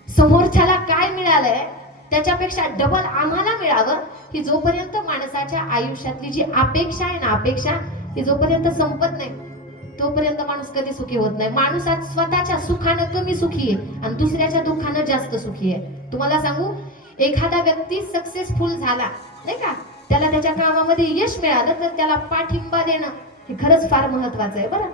समोरच्याला काय मिळालंय त्याच्यापेक्षा डबल आम्हाला मिळावं, ही जोपर्यंत माणसाच्या आयुष्यातली जी अपेक्षा आहे ना, अपेक्षा ही जोपर्यंत संपत नाही तोपर्यंत माणूस कधी सुखी होत नाही. माणूस आज स्वतःच्या सुखानं कमी सुखी आहे आणि दुसऱ्याच्या दुःखानं जास्त सुखी आहे. तुम्हाला सांगू, एखादा व्यक्ती सक्सेसफुल झाला नाही का, त्याला त्याच्या कामामध्ये यश मिळालं तर त्याला पाठिंबा देणं हे खरंच फार महत्वाचं आहे बरं.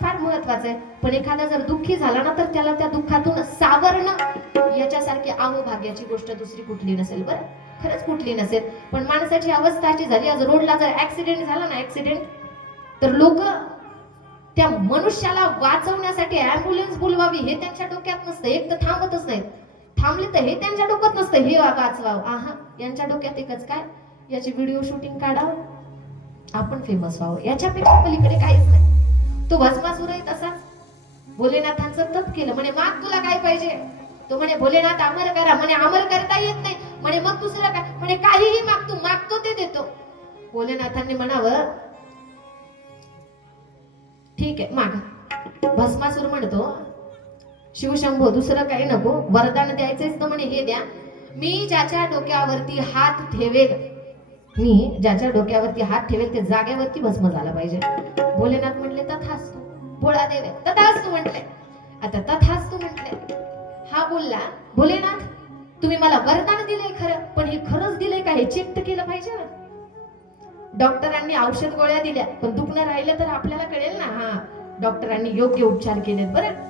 फार महत्वाचं आहे. पण एखादा जर दुःखी झाला ना तर त्याला त्या दुःखातून सावरणं याच्यासारखी अहोभाग्याची गोष्ट दुसरी कुठली नसेल बरं, खरंच कुठली नसेल. पण माणसाची अवस्था अशी झाली, आज रोडला जर ऍक्सिडेंट झाला ना, ऍक्सिडेंट, तर लोक त्या मनुष्याला वाचवण्यासाठी ऍम्ब्युलन्स बोलवावी हे त्यांच्या डोक्यात नसतं. एक तर थांबतच नाहीत, थांबले तर हे त्यांच्या डोक्यात नसतं हे वाचवावं. आहा, यांच्या डोक्यात एकच काय, याची व्हिडिओ शूटिंग काढावं, आपण फेमस व्हावं, याच्यापेक्षा पलीकडे काहीच नाही. तो भस्मासुरही तसाच भोलेनाथांचं तप केलं. म्हणे माग तुला काय पाहिजे? तो म्हणे भोलेनाथ अमर करा. म्हणे अमर करता येत नाही. म्हणे मग दुसरं काय? म्हणे काहीही माग, तू मागतो ते देतो. भोलेनाथांनी म्हणावं ठीक आहे माग. भस्मासुर म्हणतो शिवशंभो दुसरं काही नको, वरदान द्यायचंच तर म्हणे हे द्या, मी ज्याच्या डोक्यावरती हात ठेवेल, मी ज्याच्या डोक्यावरती हात ठेवेल ते जागेवरती भस्म झाला पाहिजे. भोलेनाथ म्हटले तथास्तु. भोळा देवे तथास्तु म्हटले. आता तथास्तु म्हटले, हा बोलला भोलेनाथ तुम्ही मला वरदान दिलंय खरं, पण हे खरंच दिलंय का हे चेक तर केलं पाहिजे ना. डॉक्टरांनी औषध गोळ्या दिल्या पण दुखणं राहिलं तर आपल्याला कळेल ना, हा डॉक्टरांनी योग्य उपचार केलेत बरं.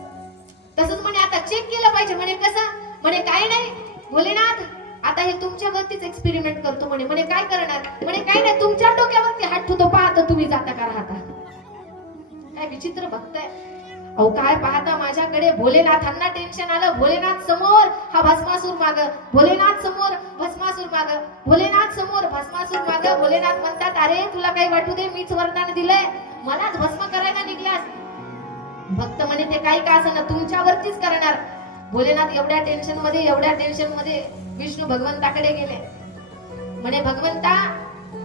तसंच म्हणे आता चेक केलं पाहिजे. म्हणे कसं? म्हणे काय नाही भोलेनाथ, आता हे तुमच्यावरतीच एक्सपेरिमेंट करतो म्हणे. म्हणे काय करणार? म्हणे काय नाही, तुमच्या डोक्यावरती हात ठेवतो, पाहतो तुम्ही जाता का राहता. काय विचित्र भक्त आहे. अहो काय पाहता माझ्याकडे. भोलेनाथांना टेन्शन आलं. भोलेनाथ समोर, हा भस्मासूर माग. भोलेनाथ समोर, भस्मासूर माग. भोलेनाथ समोर, भस्मासूर माग. भोलेनाथ म्हणतात, अरे तुला काही वाटू दे, मीच वरदान दिलंय, मलाच भस्म करायला निघलास. भक्त म्हणे ते काही का असं ना, तुमच्यावरतीच करणार. भोलेनाथ एवढ्या टेन्शन मध्ये विष्णू भगवंताकडे गेले. म्हणे भगवंता,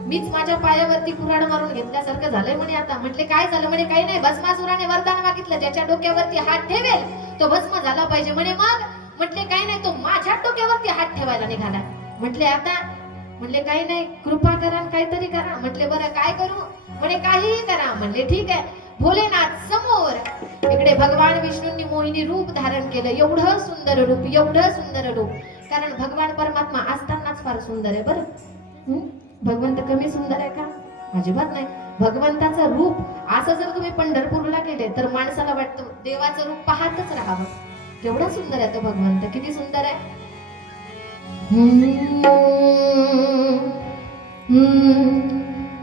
मीच माझ्या पायावरती कुऱ्हाड मारून घेतल्यासारखं झालंय म्हणे. आता म्हटले काय झालं? म्हणे काही नाही, भस्मासुराने वरदान मागितलं, ज्याच्या डोक्यावरती हात ठेवेल तो भस्म झाला पाहिजे. म्हणे मग? म्हटले काही नाही, तो माझ्या डोक्यावरती हात ठेवायला निघाला. म्हटले आता? म्हटले काही नाही, कृपा करा, काहीतरी करा. म्हटले बरं काय करू? म्हणे काहीही करा. म्हणले ठीक आहे. भोलेनाथ समोर. इकडे भगवान विष्णूंनी मोहिनी रूप धारण केलं. एवढं सुंदर रूप, एवढं सुंदर रूप. कारण भगवान परमात्मा असतानाच फार सुंदर आहे बरं. भगवंत कमी सुंदर आहे का? अजिबात नाही. भगवंताचं रूप असं जर तुम्ही पंढरपूरला गेले तर माणसाला वाटतं देवाचं रूप पाहतच राहावं. केवढा सुंदर आहे तो भगवंत, किती सुंदर आहे.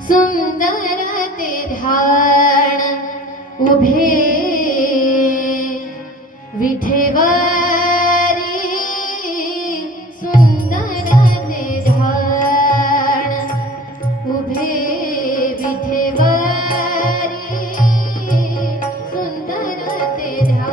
सुंदर ते ध्यान उभे विठेवरी. सुंदर ते ध्यान उभे विठेवरी. सुंदर ते ध्यान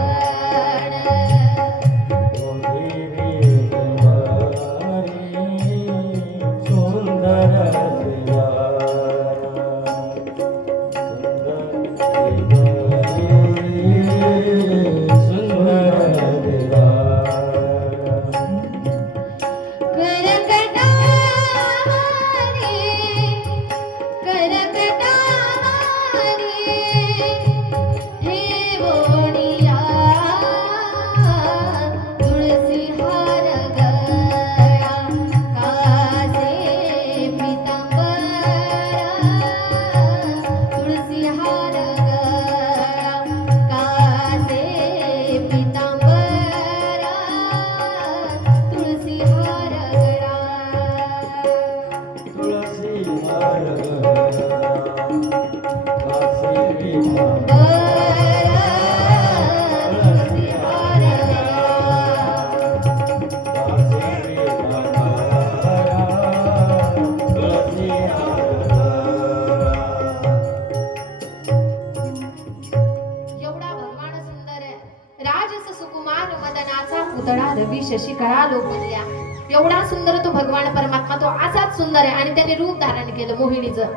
शशिकळा लोकल्या. एवढा सुंदर तो भगवान परमात्मा, तो असाच सुंदर आहे. आणि त्याने रूप धारण केलं मोहिनीचं.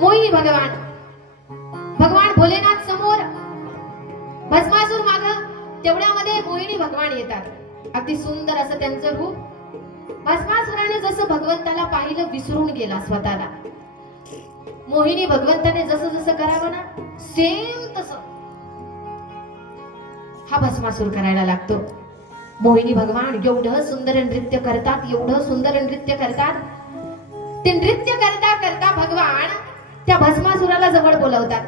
मोहिनी भगवान भोलेनाथ समोर, भस्मासूर माग. तेवढ्यामध्ये मोहिनी भगवान येतात. अति सुंदर असं त्यांचं रूप. भस्मासुराने जसं भगवंताला पाहिलं विसरून गेला स्वतःला. मोहिनी भगवंताने जसं जसं करावं ना सेम तसं हा भस्मासूर करायला लागतो. मोहिनी भगवान एवढं सुंदर नृत्य करतात, एवढं सुंदर नृत्य करतात. ते नृत्य करता करता भगवान त्या भस्मासुराला जवळ बोलवतात.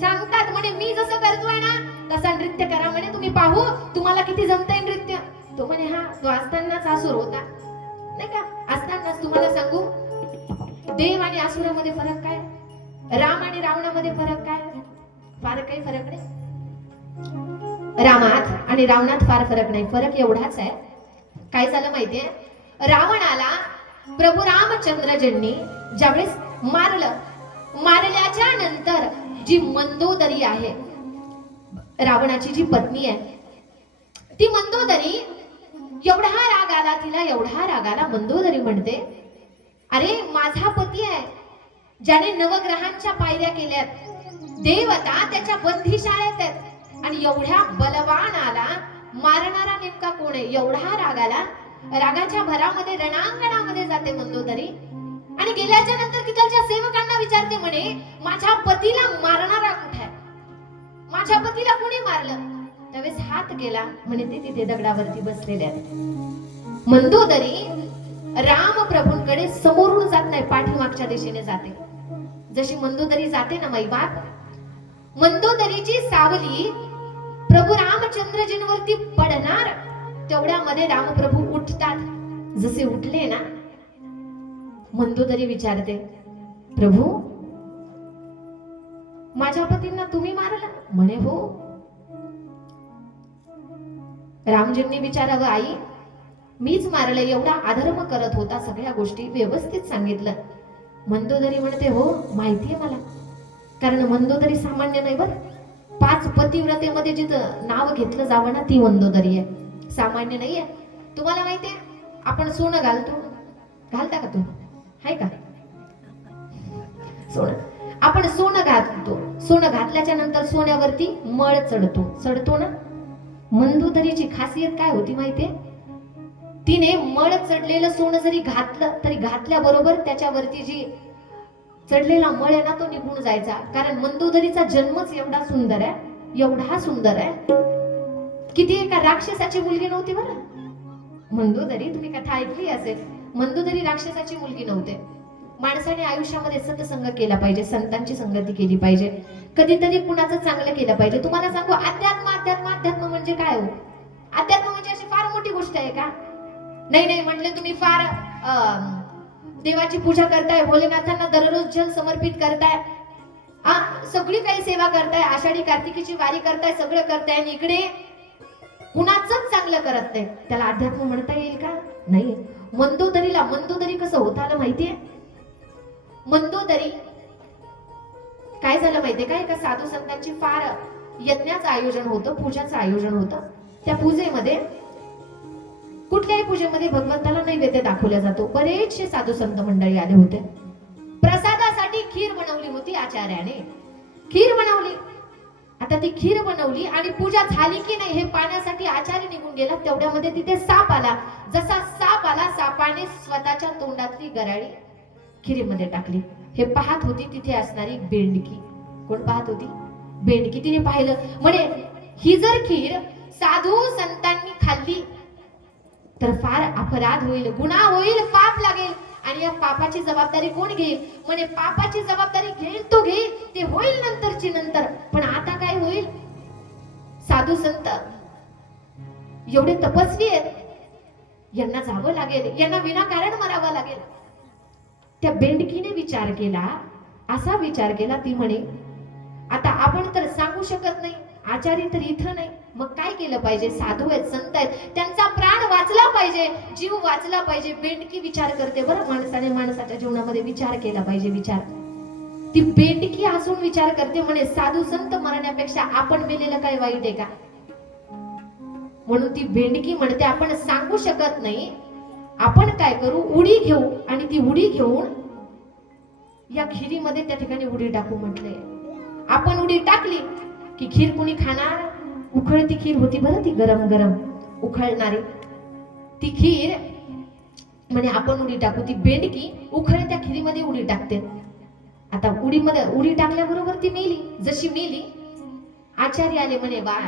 सांगतात म्हणे मी जसं करतोय ना तसा नृत्य करा म्हणे, तुम्ही पाहू तुम्हाला किती जमतंय नृत्य. तो म्हणे हा, तो असतानाच असुर होता नाही का. असतानाच तुम्हाला सांगू, देव आणि असुरामध्ये फरक काय, राम आणि रावणामध्ये फरक काय? फार काही फरक नाही. रामात आणि रावणात फार फरक नाही. फरक एवढाच आहे. काय झालं माहितीये, रावणाला प्रभू रामचंद्रजींनी ज्यावेळेस मारल्याच्या नंतर जी मंदोदरी आहे, रावणाची जी पत्नी आहे, ती मंदोदरी एवढा राग आला तिला, एवढा राग आला. मंदोदरी म्हणते, अरे माझा पती आहे ज्याने नवग्रहांच्या पायऱ्या केल्यात, देवता त्याच्या बंदीशाळेत आहेत, आणि एवढ्या बलवानाला मारणारा नेमका कोण आहे? एवढा राग आला. रागाच्या भरामध्ये रणांगणामध्ये जाते मंदोदरी आणि गेल्याच्या नंतर तिच्या सेवकांना विचारते म्हणे, माझ्या पतीला मारणारा कुठे आहे? माझ्या पतीला कोणी मारलं? त्यावेळेस हात गेला म्हणे ते तिथे दगडावरती बसलेले आहेत. मंदोदरी राम प्रभूंकडे समोरून जात नाही, पाठीमागच्या दिशेने जाते. जशी मंदोदरी जाते ना मैवात, मंदोदरीची सावली प्रभू रामचंद्रजींवरती पडणार तेवढ्यामध्ये रामप्रभू उठतात जसे उठले ना, मंदोदरी विचारते, प्रभू माझ्या पतींना तुम्ही मारला? म्हणे हो. रामजींनी विचारावं, आई मीच मारलं, एवढा अधर्म करत होता, सगळ्या गोष्टी व्यवस्थित सांगितलं. मंदोदरी म्हणते हो माहितीये मला, कारण मंदोदरी सामान्य नाही बर. 5 पतिव्रतेमध्ये जिथं नाव घेतलं जावं ना, ती मंदोदरी आहे, सामान्य नाहीये. तुम्हाला माहितीये आपण सोनं घालतो, घालता का तुम्ही? हाय का सोनं? आपण सोनं घालतो, सोनं घातल्याच्या नंतर सोन्यावरती मळ चढतो ना. मंदोदरीची खासियत काय होती माहितीये? तिने मळ चढलेलं सोनं जरी घातलं तरी घातल्याबरोबर त्याच्यावरती जी चढलेला मळ आहे ना, तो निघून जायचा. कारण मंदोदरीचा जन्मच एवढा सुंदर आहे, एवढा सुंदर आहे की ती एका राक्षसाची मुलगी नव्हती बरं. मंदोदरी, तुम्ही कथा ऐकली असेल, मंदोदरी राक्षसाची मुलगी नव्हते. माणसाने आयुष्यामध्ये सत्संग केला पाहिजे, संतांची संगती केली पाहिजे, कधीतरी कुणाचं चांगलं केलं पाहिजे. तुम्हाला सांगू, अध्यात्म म्हणजे काय हो? अध्यात्म म्हणजे अशी फार मोठी गोष्ट आहे का? नाही म्हटले तुम्ही फार देवाची पूजा करताय, भोलेनाथांना दररोज जल समर्पित करताय, सगळी काही सेवा करताय, आषाढी कार्तिकीची वारी करताय, सगळं करताय, आणि इकडे कुणाचंच चांगलं करत नाही, त्याला अध्यात्म म्हणता येईल का? नाही. मंदोदरी कसं होतं आलं माहितीये? मंदोदरी काय झालं माहितीये का? एका साधू संतांची फार यज्ञाचं आयोजन होतं, पूजाचं आयोजन होतं. त्या पूजेमध्ये, कुठल्याही पूजेमध्ये भगवंताला नैवेद्य दाखवला जातो. बरेचसे साधू संत मंडळी आले होते. प्रसादासाठी खीर बनवली होती आचार्याने, खीर बनवली. आता ती खीर बनवली आणि पूजा झाली की नाही हे पाहण्यासाठी आचार्य निघून गेला. तेवढ्यामध्ये तिथे साप आला. जसा साप आला, सापाने स्वतःच्या तोंडातली गराळी खिरीमध्ये टाकली. हे पाहत होती तिथे असणारी बेंडकी. कोण पाहत होती? बेंडकी. तिने पाहिलं, म्हणे ही जर खीर साधू संतांनी खाल्ली तर फार अपराध होईल, गुन्हा होईल, पाप लागेल, आणि या पापाची जबाबदारी कोण घेईल? म्हणे पापाची जबाबदारी घेईल तो घेईल, ते होईल नंतरची नंतर, पण आता काय होईल? साधू संत एवढे तपस्वी आहेत, यांना जावं लागेल, यांना विनाकारण मरावं लागेल. त्या बेंडकीने विचार केला, असा विचार केला, ती म्हणे आता आपण तर सांगू शकत नाही, आचार्य तर इथं नाही, मग काय केलं पाहिजे? साधू आहेत, संत आहेत, त्यांचा प्राण वाचला पाहिजे, जीव वाचला पाहिजे. बेंडकी विचार करते बरं, माणसाने माणसाच्या जीवनामध्ये विचार केला पाहिजे. विचार, ती बेंडकी हसून विचार करते, म्हणे साधू संत मरण्यापेक्षा आपण मेलेलं काय वाईट आहे का? म्हणून ती बेंडकी म्हणते आपण सांगू शकत नाही, आपण काय करू, उडी घेऊ, आणि ती उडी घेऊन या खिरीमध्ये त्या ठिकाणी उडी टाकू म्हटले. आपण उडी टाकली की खीर कुणी खाणार? उखळती खीर होती बरं, ती गरम गरम उखळणारी ती खीर. म्हणे आपण उडी टाकू. ती बेंडकी उखळत्या खिरीमध्ये उडी टाकते. आता उडी टाकल्याबरोबर ती मेली. जशी मेली, आचार्य आले, म्हणे वा,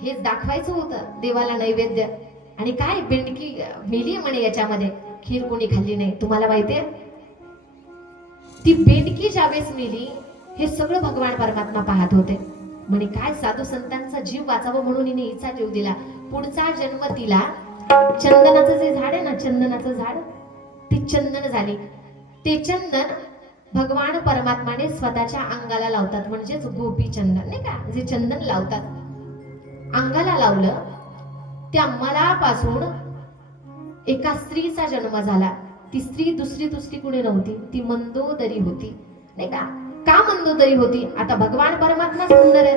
हेच दाखवायचं होतं देवाला नैवेद्य, आणि काय बेंडकी मेली म्हणे, याच्यामध्ये खीर कोणी खाल्ली नाही. तुम्हाला माहितीये, ती बेंडकी ज्यावेळेस मेली, हे सगळं भगवान परमात्मा पाहत होते. म्हणे काय, साधू संतांचा जीव वाचावं म्हणून हिने हिचा जीव दिला. पुढचा जन्म तिला चंदनाचं जे झाड आहे ना, चंदनाचं झाड, ती चंदन झाली. ते चंदन भगवान परमात्माने स्वतःच्या अंगाला लावतात, म्हणजेच गोपी चंदन नाही का, जे चंदन लावतात, अंगाला लावलं. त्या मलापासून एका स्त्रीचा जन्म झाला. ती स्त्री दुसरी कुणी नव्हती, ती मंदोदरी होती नाही का? का मंदोदरी होती? आता भगवान परमात्मा सुंदर आहे,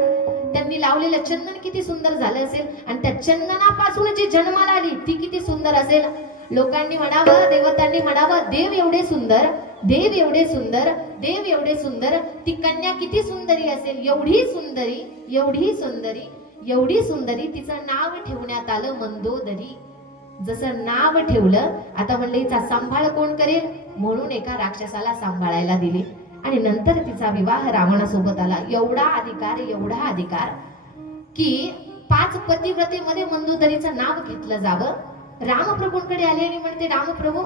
त्यांनी लावलेलं चंदन किती सुंदर झालं असेल, आणि त्या चंदनापासून जी जन्माला आली ती किती सुंदर असेल. लोकांनी म्हणावं, देवतांनी म्हणावं, देव एवढे सुंदर, देव एवढे सुंदर, देव एवढे सुंदर, ती कन्या किती सुंदरी असेल. एवढी सुंदरी, एवढी सुंदरी, एवढी सुंदरी, तिचं नाव ठेवण्यात आलं मंदोदरी. जसं नाव ठेवलं, आता म्हणलं हिचा सांभाळ कोण करेल, म्हणून एका राक्षसाला सांभाळायला दिली, आणि नंतर तिचा विवाह रावणासोबत आला. एवढा अधिकार की 5 पतिव्रतेमध्ये मंदोदरीचं नाव घेतलं जावं. रामप्रभूंकडे आले आणि म्हणते, रामप्रभू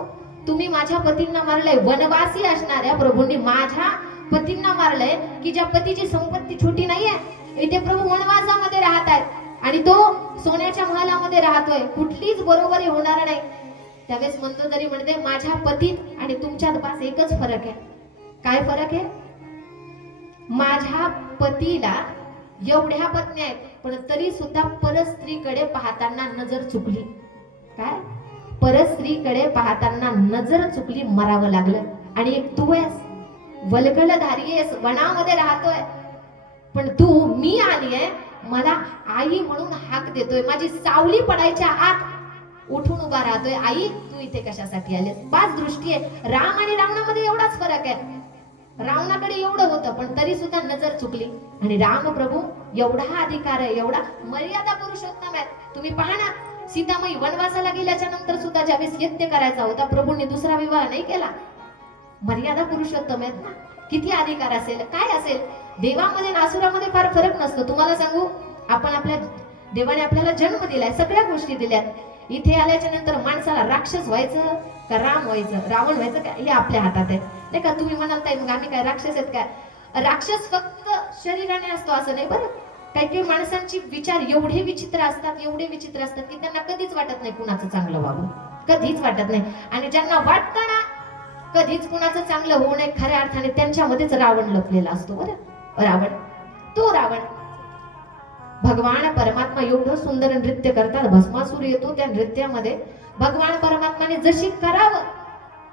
तुम्ही माझ्या पतींना मारलंय. वनवासी असणाऱ्या प्रभूंनी माझ्या पतींना मारलंय, की ज्या पतीची संपत्ती छोटी नाहीये. इथे प्रभू वनवासामध्ये राहत आहेत आणि तो सोन्याच्या महालामध्ये राहतोय, कुठलीच बरोबरी होणार नाही. त्यावेळेस मंदोदरी म्हणते माझ्या पतीत आणि तुमच्यात बास एकच फरक आहे. काय फरक आहे? माझ्या पतीला एवढ्या पत्नी आहेत पण तरी सुद्धा परस्त्रीकडे पाहताना नजर चुकली. काय? परस्त्रीकडे पाहताना नजर चुकली, मरावं लागलं. आणि एक तू आहेस, वल्गलधारी आहेस, वनामध्ये राहतोय, पण तू मी आली आहे, मला आई म्हणून हाक देतोय, माझी सावली पडायच्या आत उठून उभा राहतोय. आई तू इथे कशासाठी आलीस? पाच दृष्टी आहे. राम आणि रावणामध्ये एवढाच फरक आहे. रावणाकडे एवढं होतं पण तरी सुद्धा नजर चुकली. आणि राम प्रभू एवढा अधिकार आहे, एवढा मर्यादा पुरुषोत्तम आहे. तुम्ही पहा ना, सीतामाई वनवासाला गेल्याच्या नंतर सुद्धा ज्यावेळेस यज्ञ करायचा होता, प्रभूंनी दुसरा विवाह नाही केला. मर्यादा पुरुषोत्तम आहेत ना. किती अधिकार असेल, काय असेल. देवामध्ये आणि असुरामध्ये फार फरक नसतो. तुम्हाला सांगू, आपण आपल्या देवाने आपल्याला जन्म दिलाय, सगळ्या गोष्टी दिल्यात. इथे आल्याच्या नंतर माणसाला राक्षस व्हायचं का राम व्हायचं, रावण व्हायचं का, हे आपल्या हातात आहे नाही का. तुम्ही म्हणाल ताई मग आम्ही काय राक्षस आहेत काय? राक्षस फक्त शरीराने असतो असं नाही बरं. काही काही माणसांची विचार एवढे विचित्र असतात, एवढे विचित्र असतात की त्यांना कधीच वाटत नाही कुणाचं चांगलं व्हावं, कधीच वाटत नाही. आणि ज्यांना वाटतं ना कधीच कुणाचं चांगलं होऊ नये, खऱ्या अर्थाने त्यांच्यामध्येच रावण लपलेला असतो बरं. रावण, तो रावण. भगवान परमात्मा एवढं सुंदर नृत्य करतात, भस्मासूर येतो त्या नृत्यामध्ये. भगवान परमात्माने जशी करावं,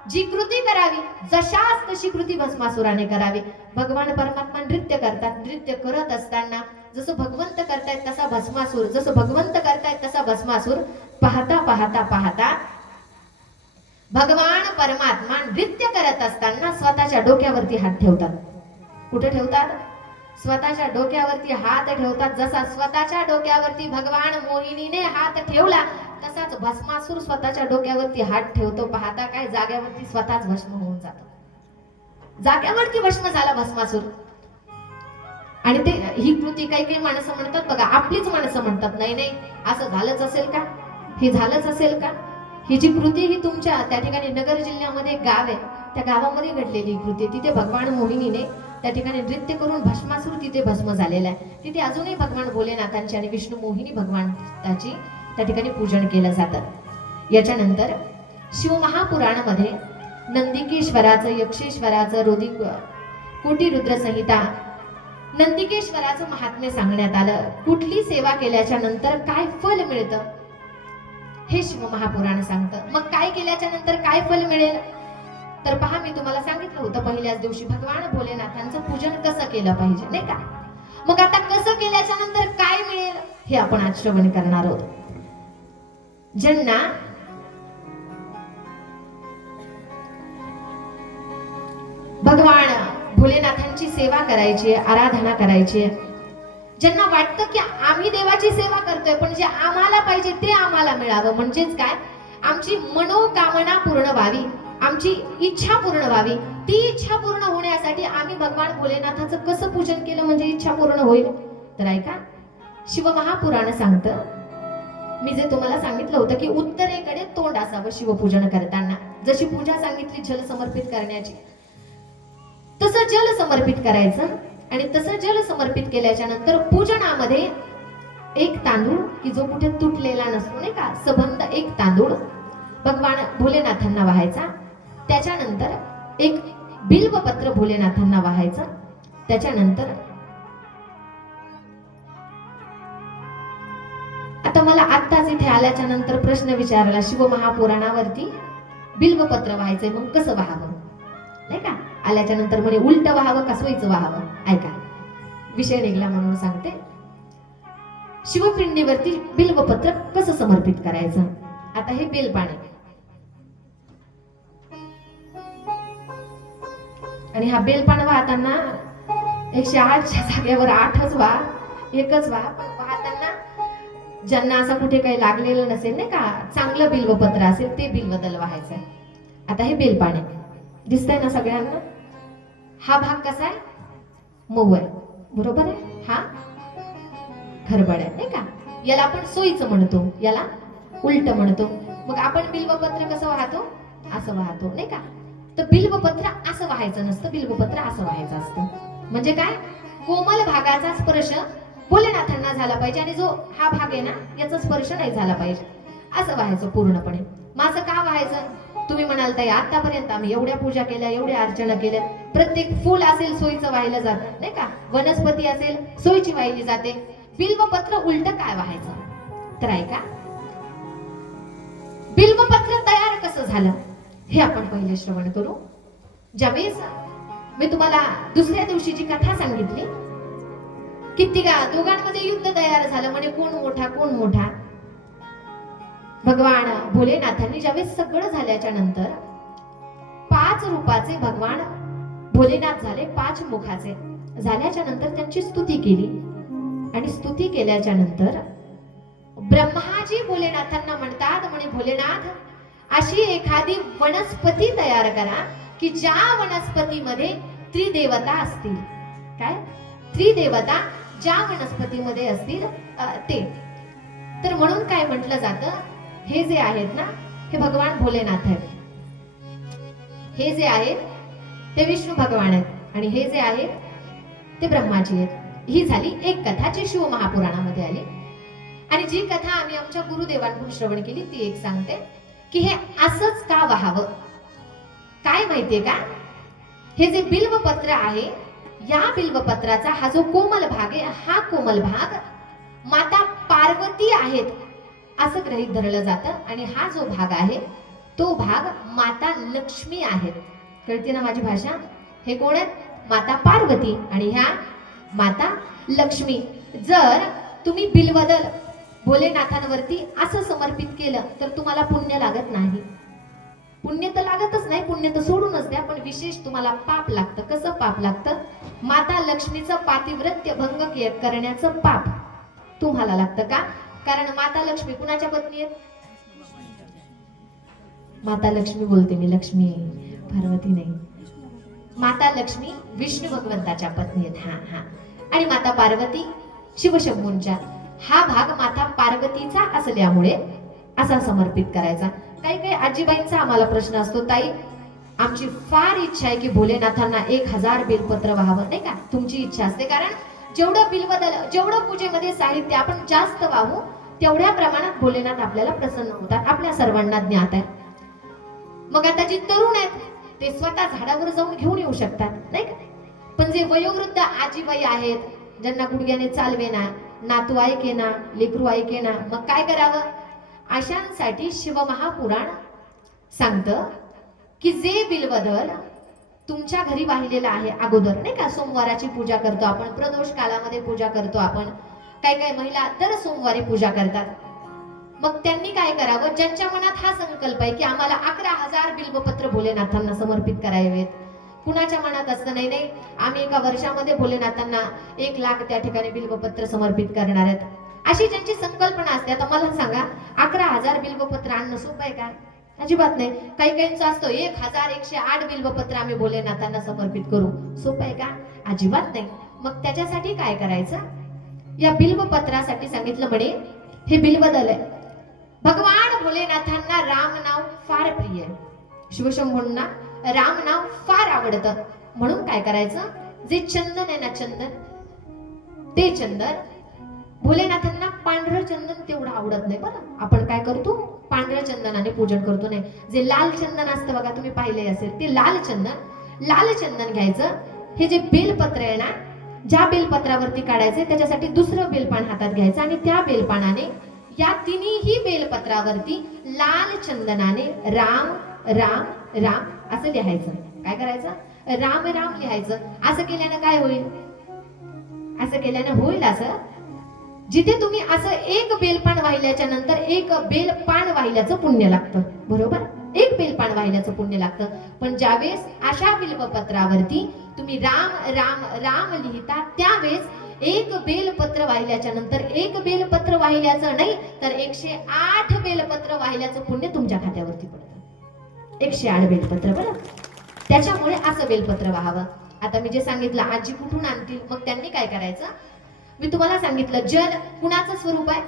जी कृती करावी, जशाच तशी कृती भस्मासुराने करावी. भगवान परमात्मा नृत्य करतात. नृत्य करत असताना जसं भगवंत करतायत तसा भस्मासूर, जसं भगवंत करतायत तसा भस्मासूर. पाहता पाहता पाहता भगवान परमात्मा नृत्य करत असताना स्वतःच्या डोक्यावरती हात ठेवतात. कुठे ठेवतात? स्वतःच्या डोक्यावरती हात ठेवतात. जसा स्वतःच्या डोक्यावरती भगवान मोहिनीने हात ठेवला तसाच भस्मासूर स्वतःच्या डोक्यावरती हात ठेवतो. पाहता काय, जाग्यावरती स्वतःच भस्म होऊन जातो. जाग्यावरती भस्म झाला भस्मासूर. आणि ते ही कृती काही काही माणसं म्हणतात बघा, आपलीच माणसं म्हणतात नाही नाही असं झालंच असेल का, हे झालंच असेल का. ही जी कृती ही तुमच्या त्या ठिकाणी नगर जिल्ह्यामध्ये एक गाव आहे, त्या गावामध्ये घडलेली कृती. तिथे भगवान मोहिनीने त्या ठिकाणी नृत्य करून भस्मासूर तिथे भस्म झालेला आहे. तिथे अजूनही भगवान भोलेनाथांची आणि विष्णू मोहिनी भगवानाची त्या ठिकाणी पूजन केलं जातं. याच्यानंतर शिवमहापुराणामध्ये नंदिकेश्वराचं, यक्षेश्वराचं, कोटी रुद्र संहिता, नंदिकेश्वराचं महात्म्य सांगण्यात आलं. कुठली सेवा केल्याच्या नंतर काय फल मिळतं हे शिवमहापुराण सांगतं. मग काय केल्याच्या नंतर काय फल मिळेल तर पहा, मी तुम्हाला सांगितलं होतं पहिल्याच दिवशी भगवान भोलेनाथांचं पूजन कसं केलं पाहिजे नाही का. मग आता कसं केल्याच्या नंतर काय मिळेल हे आपण आज श्रवण करणार आहोत. ज्यांना भगवान भोलेनाथांची सेवा करायची, आराधना करायची, ज्यांना वाटतं की आम्ही देवाची सेवा करतोय पण जे आम्हाला पाहिजे ते आम्हाला मिळावं, म्हणजेच काय, आमची मनोकामना पूर्ण व्हावी, आमची इच्छा पूर्ण व्हावी, ती इच्छा पूर्ण होण्यासाठी आम्ही भगवान भोलेनाथाचं कसं पूजन केलं म्हणजे इच्छा पूर्ण होईल. तर ऐका, शिवमहापुराण सांगतं, मी जे तुम्हाला सांगितलं होतं की उत्तरेकडे तोंड असावं शिवपूजन करताना. जशी पूजा सांगितली जल समर्पित करण्याची, तसं जल समर्पित करायचं. आणि तसं जल समर्पित केल्याच्या नंतर पूजनामध्ये एक तांदूळ की जो कुठे तुटलेला नसतो नाही का, सबंध एक तांदूळ भगवान भोलेनाथांना वाहायचा. त्याच्यानंतर एक बिल्वपत्र भोलेनाथांना वाहायचं. त्याच्यानंतर आता मला आत्ताच इथे आल्याच्या नंतर प्रश्न विचारला, शिवमहापुराणावरती बिल्वपत्र वाहायचंय, मग कसं वाहावं नाही का. आल्याच्या नंतर म्हणे उलट व्हावं का सोयीचं व्हावं. ऐका, विषय निघला म्हणून सांगते. शिवपिंडीवरती बिल्वपत्र कसं समर्पित करायचं. आता हे बेलपान आहे आणि हा बेलपान वाहताना 108च्या जागेवर 8च व्हा, एकच व्हा. पण वाहताना ज्यांना असं कुठे काही लागलेलं नसेल नाही का, चांगलं बिल्वपत्र असेल ते बिल्वदल व्हायचं. आता हे बेलपान आहे, दिसतंय ना सगळ्यांना. हा भाग कसा आहे, मऊ आहे बरोबर आहे. हा खरबड आहे नाही का. याला आपण सोयीचं म्हणतो, याला उलट म्हणतो. मग आपण बिल्वपत्र कसं वाहतो, असं वाहतो नाही का. तर बिल्वपत्र असं व्हायचं नसतं, बिल्वपत्र असं व्हायचं असतं. म्हणजे काय, कोमल भागाचा स्पर्श भोलेनाथांना झाला पाहिजे आणि जो हा भाग आहे ना याचा स्पर्श नाही झाला पाहिजे, असं व्हायचं पूर्णपणे. मग असं का व्हायचं? तुम्ही म्हणाल ताई आतापर्यंत आम्ही एवढ्या पूजा केल्या, एवढ्या अर्चना केल्या, प्रत्येक फूल असेल सोयीचं वाहिलं जातं नाही का, वनस्पती असेल सोयीची वाहिली जाते, बिल्वपत्र उलट काय व्हायचं? तर ऐका, बिल्वपत्र तयार कसं झालं हे आपण पहिले श्रवण करू. ज्यावेळेस मी तुम्हाला दुसऱ्या दिवशीची कथा सांगितली की दोघांमध्ये युद्ध तयार झालं, म्हणजे कोण मोठा कोण मोठा. भगवान भोलेनाथांनी ज्यावेळेस सगळं झाल्याच्या नंतर 5 रूपाचे भगवान भोलेनाथ झाले, 5 मुखाचे झाल्याच्या नंतर त्यांची स्तुती केली. आणि स्तुती केल्याच्या नंतर ब्रह्माजी भोलेनाथांना म्हणतात, म्हणे भोलेनाथ अशी एखादी वनस्पती तयार करा की ज्या वनस्पतीमध्ये त्रिदेवता असतील. काय? त्रिदेवता ज्या वनस्पतीमध्ये असतील ते. तर म्हणून काय म्हटलं जातं, हे जे आहेत ना हे भगवान भोलेनाथ आहेत, हे जे आहेत ते विष्णू भगवान आहेत, आणि हे जे आहेत ते ब्रह्माजी आहेत. ही झाली एक कथा जी शिव महापुराणामध्ये आली. आणि जी कथा आम्ही आमच्या गुरुदेवांकडून श्रवण केली ती एक सांगते की हे असंच का व्हावं. काय माहितीये का, हे जे बिल्वपत्र आहे, या बिल्वपत्राचा हा जो कोमल भाग आहे, हा कोमल भाग माता पार्वती आहेत असं गृहीत धरलं जातं, आणि हा जो भाग आहे तो भाग माता लक्ष्मी आहेत. कळते ना माझी भाषा? हे कोण आहेत? माता पार्वती आणि ह्या माता लक्ष्मी. जर तुम्ही बिल्वदल भोलेनाथांवरती असं समर्पित केलं तर तुम्हाला पुण्य लागत नाही. पुण्य तर लागतच नाही, पुण्य तर सोडूनच द्या, पण विशेष तुम्हाला पाप लागतं. कसं पाप लागतं? माता लक्ष्मीचं पातिव्रत्य भंग करण्याचं पाप तुम्हाला लागतं. का? कारण माता लक्ष्मी कुणाच्या पत्नी आहेत? माता लक्ष्मी बोलते मी, लक्ष्मी पार्वती नाही. माता लक्ष्मी विष्णू भगवंताच्या पत्नी आहेत. हा हा. आणि माता पार्वती शिवशंभूंच्या. हा भाग माता पार्वतीचा असल्यामुळे असा समर्पित करायचा. काही काही आजीबाईंचा आम्हाला प्रश्न असतो, ताई आमची फार इच्छा आहे की भोलेनाथांना 1000 बेलपत्र व्हावं, नाही का? तुमची इच्छा असते, कारण जेवढं बिल्वदल, जेवढं पूजेमध्ये साहित्य आपण जास्त वाहू तेवढ्या प्रमाणात भोलेनाथ आपल्याला प्रसन्न होतात. आपल्या सर्वांना ज्ञात आहे. मग आता जी तरुण आहेत ते स्वतः झाडावर जाऊन घेऊन येऊ शकतात, नाही का? पण जे वयोवृद्ध आजीबाई आहेत, ज्यांना गुडघ्याने चालवेना, नातू ऐकेना, लेकरू ऐकेना, मग काय करावं? अशांसाठी शिवमहापुराण सांगतं की जे बिल्वदल तुमच्या घरी वाहिलेलं आहे अगोदर, नाही का? सोमवाराची पूजा करतो आपण, प्रदोष कालामध्ये पूजा करतो आपण, काही काही महिला दर सोमवारी पूजा करतात. मग त्यांनी काय करावं? ज्यांच्या मनात हा संकल्प आहे की आम्हाला 11,000 बिल्वपत्र भोलेनाथांना समर्पित करावेत. कुणाच्या मनात असतं नाही नाही आम्ही एका वर्षामध्ये भोलेनाथांना 1 लाख त्या ठिकाणी बिल्वपत्र समर्पित करणार आहेत, अशी ज्यांची संकल्पना असते. आता मला सांगा, 11,000 बिल्वपत्र आणणं सोपं आहे का? अजिबात नाही. काही काहींचं असतं 1108 बिल्वपत्र आम्ही भोलेनाथांना समर्पित करू. सोपं आहे का? अजिबात नाही. मग त्याच्यासाठी काय करायचं? या बिल्वपत्रासाठी सांगितलं म्हणे हे बिल्वदल आहे. भगवान भोलेनाथांना राम नाव फार प्रिय आहे. शिवशंभूंना राम नाव फार आवडतं. म्हणून काय करायचं? जे चंदन आहे ना, चंदन, ते चंदन भोलेनाथांना पांढरं चंदन तेवढं आवडत नाही. बरं, आपण काय करतो? पांढऱ्या चंदनाने पूजन करतो. नाही, जे लाल चंदन असतं बघा, तुम्ही पाहिले असेल, ते लाल चंदन घ्यायचं. हे जे बेलपत्र आहे ना, ज्या बेलपत्रावरती काढायचं त्याच्यासाठी दुसरं बेलपान हातात घ्यायचं, आणि त्या बेलपानाने या तिन्ही बेलपत्रावरती लाल चंदनाने राम राम राम असं लिहायचं. काय करायचं? राम राम लिहायचं. असं केल्यानं काय होईल? असं केल्यानं होईल असं, जिथे तुम्ही असं एक बेलपान वाहिल्याच्या नंतर 1 बेलपान वाहिल्याचं पुण्य लागतं. बरोबर? 1 बेलपान वाहिल्याचं पुण्य लागतं. पण ज्यावेळेस अशा बिल्वपत्रावरती तुम्ही राम राम राम लिहिता, त्यावेळेस 1 बेलपत्र वाहिल्याच्या नंतर 1 बेलपत्र वाहिल्याचं नाही तर 108 बेलपत्र वाहिल्याचं पुण्य तुमच्या खात्यावरती पडतं. 108 बेलपत्र. बरं, त्याच्यामुळे असं बेलपत्र व्हावं. आता मी जे सांगितलं, आजी कुठून आणतील? मग त्यांनी काय करायचं? मी तुम्हाला सांगितलं, जल कुणाचं स्वरूप आहे?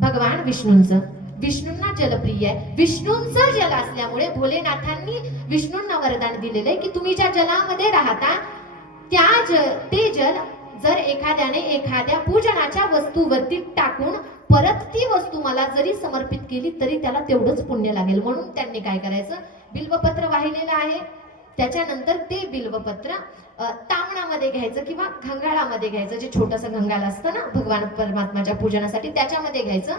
भगवान विष्णूंचं. विष्णूंना जलप्रिय आहे. विष्णूंचं जल असल्यामुळे भोलेनाथांनी विष्णूंना वरदान दिलेलं आहे की तुम्ही ज्या जलामध्ये राहता ते जल जर एखाद्याने एखाद्या पूजनाच्या वस्तूवरती टाकून परत ती वस्तू मला जरी समर्पित केली तरी त्याला तेवढंच पुण्य लागेल. म्हणून त्यांनी काय करायचं, बिल्वपत्र वाहिलेलं आहे, त्याच्यानंतर ते बिल्वपत्र तामणामध्ये घ्यायचं किंवा घंगाळामध्ये घ्यायचं, जे छोटंसं घंगाळ असतं ना भगवान परमात्माच्या पूजनासाठी, त्याच्यामध्ये घ्यायचं.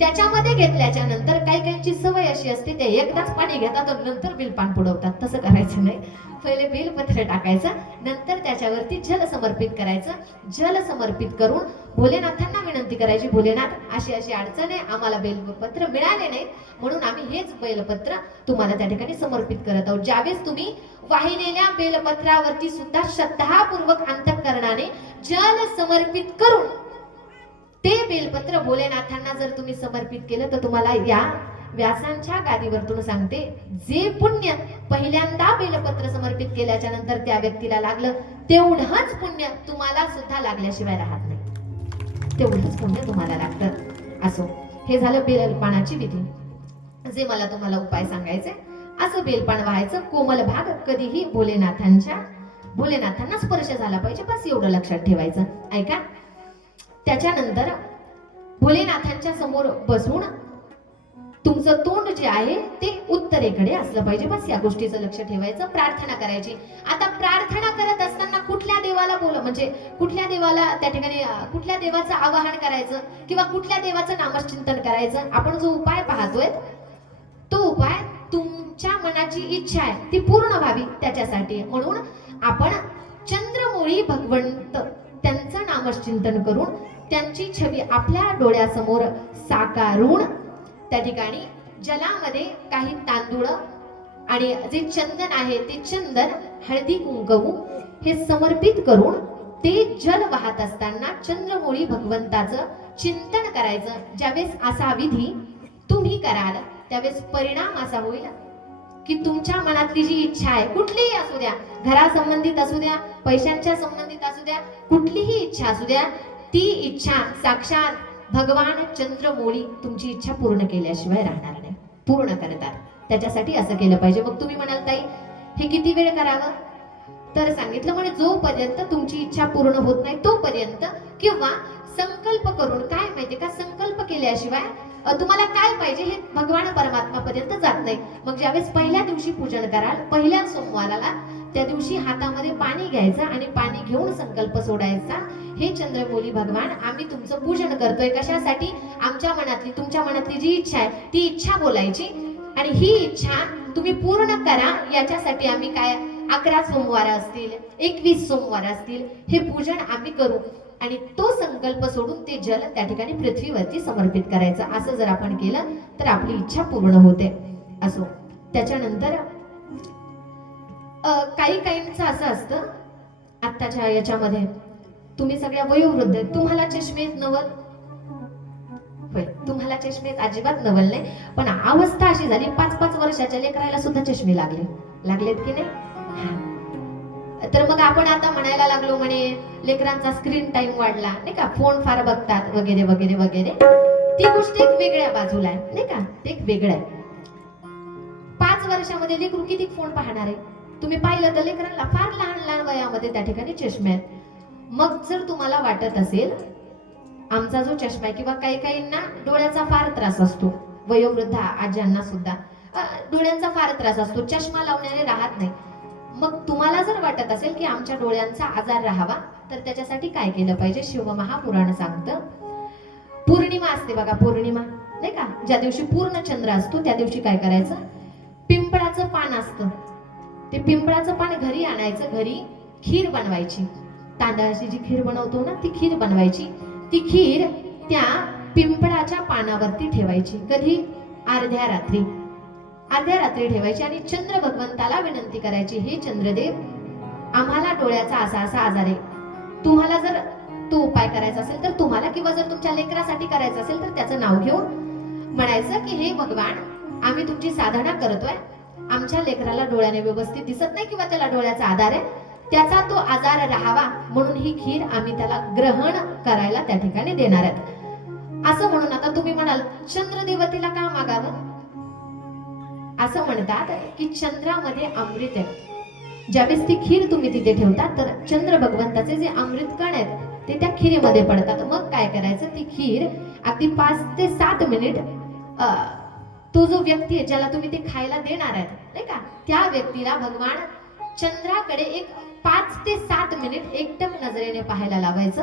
त्याच्यामध्ये घेतल्याच्या नंतर काही काहींची सवय अशी असते, ते एकदाच पाणी घेतात आणि नंतर बिलपान पुढवतात. तसं करायचं नाही. पहिले बेलपत्र टाकायचं, नंतर त्याच्यावरती जल समर्पित करायचं. जल समर्पित करून भोलेनाथांना विनंती करायची, भोलेनाथ अशी अशी अडचण आहे, आम्हाला बेलपत्र मिळाले नाही, म्हणून आम्ही हेच बेलपत्र तुम्हाला त्या ठिकाणी समर्पित करत आहोत. ज्यावेळेस तुम्ही वाहिलेल्या बेलपत्रावरती सुद्धा श्रद्धापूर्वक अंतःकरणाने जल समर्पित करून ते बेलपत्र भोलेनाथांना जर तुम्ही समर्पित केलं तर तुम्हाला या व्यासांच्या गादीवरतून सांगते, जे पुण्य पहिल्यांदा बेलपत्र समर्पित केल्याच्या नंतर त्या व्यक्तीला लागलं तेवढंच पुण्य तुम्हाला सुद्धा लागल्याशिवाय राहत नाही. तेवढंच पुण्य तुम्हाला लागतं. असो, हे झालं बेलपानाची विधी. जे मला तुम्हाला उपाय सांगायचे, असं बेलपान व्हायचं. कोमल भाग कधीही भोलेनाथांना स्पर्श झाला पाहिजे, बस एवढं लक्षात ठेवायचं. ऐका, त्याच्यानंतर भोलेनाथांच्या समोर बसून तुमचं तोंड जे आहे ते उत्तरेकडे असलं पाहिजे, बस या गोष्टीचं लक्ष ठेवायचं. प्रार्थना करायची. आता प्रार्थना करत असताना कुठल्या देवाला म्हणजे कुठल्या देवाला त्या ठिकाणी कुठल्या देवाचं आवाहन करायचं किंवा कुठल्या देवाचं नामचिंतन करायचं, आपण जो उपाय पाहतोय तो उपाय तुमच्या मनाची इच्छा आहे ती पूर्ण व्हावी त्याच्यासाठी. म्हणून आपण चंद्रमौळी भगवंत त्यांचं नामचिंतन करून त्यांची छवी आपल्या डोळ्यासमोर साकारून त्या ठिकाणी जलामध्ये काही तांदूळ आणि जे चंदन आहे ते चंदन, हळदी कुंकू हे समर्पित करून ते जल वाहत असताना चंद्रमौळी भगवंताचं चिंतन करायचं. ज्यावेळेस असा विधी तुम्ही कराल त्यावेळेस परिणाम असा होईल की तुमच्या मनातली जी इच्छा आहे, कुठलीही असू द्या, घरासंबंधित असू द्या, पैशांच्या संबंधित असू द्या, कुठलीही इच्छा असू द्या, ती इच्छा साक्षात भगवान चंद्रमौळी तुमची इच्छा पूर्ण केल्याशिवाय राहणार नाही, पूर्ण करतात. त्याच्यासाठी असं केलं पाहिजे. मग तुम्ही म्हणाल ताई हे किती वेळ करावं, तर सांगितलं म्हणजे जोपर्यंत तुमची इच्छा पूर्ण होत नाही तोपर्यंत, किंवा संकल्प करून. काय माहितीये का, संकल्प केल्याशिवाय तुम्हाला काय पाहिजे हे भगवान परमात्मापर्यंत जात नाही. मग ज्यावेळेस पहिल्या दिवशी पूजन कराल, पहिल्या सोमवाराला, त्या दिवशी हातामध्ये पाणी घ्यायचं आणि पाणी घेऊन संकल्प सोडायचा, हे चंद्रमौली भगवान आम्ही तुमचं पूजन करतोय. कशासाठी, आमच्या मनातली तुमच्या मनातली जी इच्छा आहे ती इच्छा बोलायची आणि ही इच्छा तुम्ही पूर्ण करा. याच्यासाठी आम्ही काय 11 सोमवार असतील, 21 सोमवार असतील, हे पूजन आम्ही करू आणि तो संकल्प सोडून ते जल त्या ठिकाणी पृथ्वीवरती समर्पित करायचं. असं जर आपण केलं तर आपली इच्छा पूर्ण होते. असो, त्याच्यानंतर काही काहींचं असं असतं, आत्ताच्या याच्यामध्ये तुम्ही सगळ्या वयोवृद्ध आहेत, तुम्हाला चष्मेत नवल होय, तुम्हाला चष्मेत अजिबात नवल नाही, पण अवस्था अशी झाली 5-5 वर्षाच्या लेकराला सुद्धा चष्मे लागलेत की नाही. तर मग आपण आता म्हणायला लागलो म्हणे लेकरांचा स्क्रीन टाइम वाढला नाही का, फोन फार बघतात वगैरे वगैरे वगैरे. ती गोष्ट एक वेगळ्या बाजूला आहे नाही का, ते एक वेगळं आहे. 5 वर्षामध्ये लेकरू किती फोन पाहणार आहे. तुम्ही पाहिलं तर लेकरांना फार लहान लहान वयामध्ये त्या ठिकाणी चष्मे आहेत. मग जर तुम्हाला वाटत असेल आमचा जो चष्मा आहे, किंवा काही काहींना डोळ्याचा फार त्रास असतो, वयोवृद्ध आज्यांना सुद्धा डोळ्यांचा फार त्रास असतो, चष्मा लावण्याने राहत नाही. मग तुम्हाला जर वाटत असेल की आमच्या डोळ्यांचा आजार राहावा तर त्याच्यासाठी काय केलं पाहिजे, शिवमहापुराण सांगतं. पौर्णिमा असते बघा, पौर्णिमा नाही का, ज्या दिवशी पूर्ण चंद्र असतो त्या दिवशी काय करायचं, पिंपळाचं पान असतं, ते पिंपळाचं पान घरी आणायचं, घरी खीर बनवायची, तांदळाची जी खीर बनवतो ना ती खीर बनवायची. ती खीर त्या पिंपळाच्या पानावरती ठेवायची. कधी, अर्ध्या रात्री ठेवायची आणि चंद्र भगवंताला विनंती करायची, हे चंद्रदेव आम्हाला डोळ्याचा असा असा आजार आहे, तुम्हाला जर तो उपाय करायचा असेल तर तुम्हाला, किंवा जर तुमच्या लेकरासाठी करायचं असेल तर त्याचं नाव घेऊन म्हणायचं की हे भगवान आम्ही तुमची साधना करतोय, आमच्या लेकराला डोळ्याने व्यवस्थित दिसत नाही किंवा त्याला डोळ्याचा आधार आहे, त्याचा तो आजार राहावा म्हणून ही खीर आम्ही त्याला ग्रहण करायला त्या ठिकाणी देणार आहेत. असं म्हणून आता तुम्ही म्हणाल चंद्रदेवतेला का मागावं, असं म्हणतात की चंद्रामध्ये अमृत आहे. ज्यावेळेस ती खीर तुम्ही तिथे ठेवता तर चंद्र भगवंताचे जे अमृत कण आहेत ते त्या खिरीमध्ये पडतात. मग काय करायचं, ती खीर अगदी 5 ते 7 मिनिट तो जो व्यक्ती आहे ज्याला तुम्ही ते खायला देणार आहेत नाही का, त्या व्यक्तीला भगवान चंद्राकडे एक 5 ते 7 मिनिट एकटक नजरेने पाहायला लावायचं.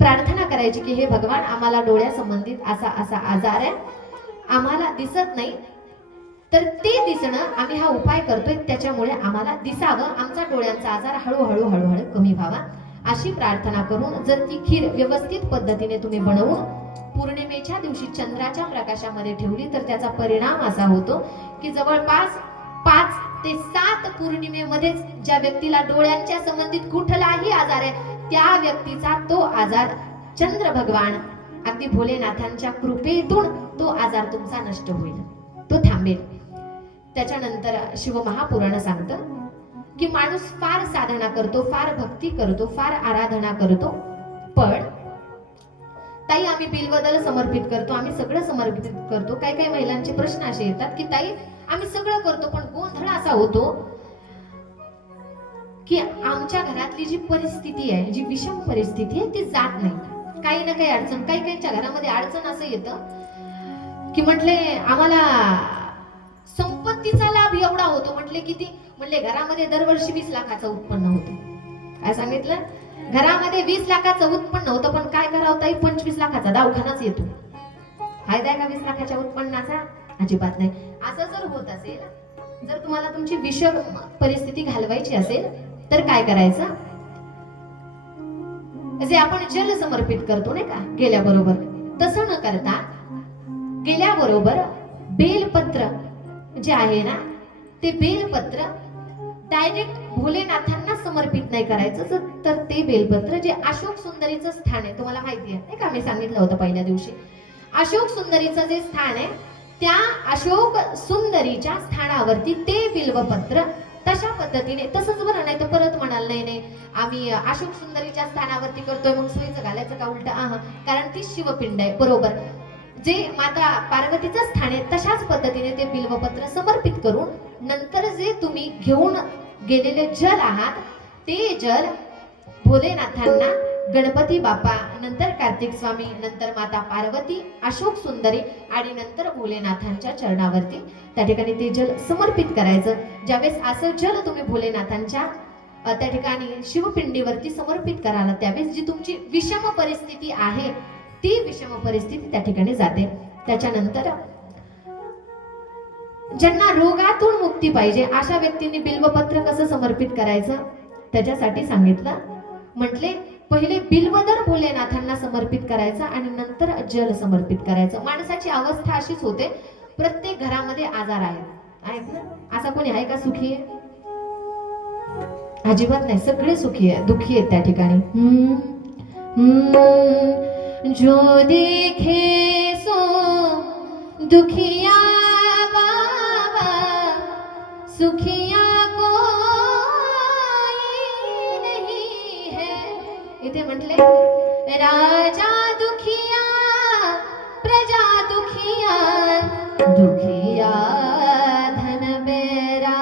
प्रार्थना करायची की हे भगवान, आम्हाला डोळ्यासंबंधित असा असा आजार आहे, आम्हाला दिसत नाही, तर ते दिसणं आम्ही हा उपाय करतोय त्याच्यामुळे आम्हाला दिसावं, आमचा डोळ्यांचा आजार हळूहळू हळूहळू कमी व्हावा, अशी प्रार्थना करून जर ती खीर व्यवस्थित पद्धतीने तुम्ही बनवून पौर्णिमेच्या दिवशी चंद्राच्या प्रकाशामध्ये ठेवली तर त्याचा परिणाम असा होतो की जवळपास 5 ते 7 पौर्णिमेमध्येच ज्या व्यक्तीला डोळ्यांच्या संबंधित कुठलाही आजार आहे त्या व्यक्तीचा तो आजार चंद्र भगवान अगदी भोलेनाथांच्या कृपेतून तो आजार तुमचा नष्ट होईल, तो थांबेल. त्याच्यानंतर शिवमहापुराण सांगतं की माणूस फार साधना करतो, फार भक्ती करतो, फार आराधना करतो, पण ताई आम्ही बिल्वदल समर्पित करतो, आम्ही सगळं समर्पित करतो. काही काही महिलांचे प्रश्न असे येतात की ताई आम्ही सगळं करतो पण गोंधळ असा होतो की आमच्या घरातली जी परिस्थिती आहे, जी विषम परिस्थिती आहे ती जात नाही, काही ना काही अडचण, काही काहीच्या घरामध्ये अडचण असं येतं की म्हटले आम्हाला संपत्तीचा लाभ एवढा होतो, म्हटले किती, म्हटले घरामध्ये दरवर्षी 20 लाखाचं उत्पन्न होतं. काय सांगितलं, घरामध्ये 20 लाखाचं उत्पन्न होतं, पण काय करावं ताई 25 लाखाचा दवाखानाच येतो. फायदा आहे का 20 लाखाच्या उत्पन्नाचा? अजिबात नाही. असं जर होत असेल, जर तुम्हाला तुमची विषम परिस्थिती घालवायची असेल तर काय करायचं, जे आपण जल समर्पित करतो नाही का गेल्याबरोबर, तसं न करता गेल्याबरोबर बेलपत्र जे आहे ना, ते बेलपत्र डायरेक्ट भोलेनाथांना समर्पित नाही करायचं, तर ते बेलपत्र जे अशोक सुंदरीचं स्थान आहे, तुम्हाला माहिती आहे नाही का, मी सांगितलं होतं पहिल्या दिवशी, अशोक सुंदरीचं जे स्थान आहे त्या अशोक सुंदरीच्या स्थानावरती ते बिल्वपत्र तशा पद्धतीने, तसंच बरं, नाही तर परत म्हणाल नाही नाही आम्ही अशोक सुंदरीच्या स्थानावरती करतोय मग सुईचं घालायचं का उलट, कारण ती शिवपिंड आहे बरोबर, जे माता पार्वतीचं स्थान आहे तशाच पद्धतीने ते बिल्वपत्र समर्पित करून नंतर जे तुम्ही घेऊन गेलेले जल आहात ते जल भोलेनाथांना, गणपती बाप्पा, नंतर कार्तिक स्वामी, नंतर माता पार्वती, अशोक सुंदरी आणि नंतर भोलेनाथांच्या चरणावरती त्या ठिकाणी ते जल समर्पित करायचं. ज्यावेळेस असं जल तुम्ही भोलेनाथांच्या त्या ठिकाणी शिवपिंडीवरती समर्पित कराल त्यावेळेस जी तुमची विषम परिस्थिती आहे ती विषम परिस्थिती त्या ठिकाणी जाते. त्याच्यानंतर ज्यांना रोगातून मुक्ती पाहिजे अशा व्यक्तींनी बिल्वपत्र कसं समर्पित करायचं त्याच्यासाठी सांगितलं. म्हटले पहिले बिल्वदल भोलेनाथांना समर्पित करायचं आणि नंतर जल समर्पित करायचं. माणसाची अवस्था अशीच होते, प्रत्येक घरामध्ये आजार आहेत ना, असा कोणी आहे का सुखी आहे? अजिबात नाही, सगळे सुखी आहे, दुखी आहेत त्या ठिकाणी. जो देखे सो दुखिया बाबा, सुखिया कोई नहीं है. इथे म्हटले राजा दुखिया, प्रजा दुखिया, दुखिया धन बेरा,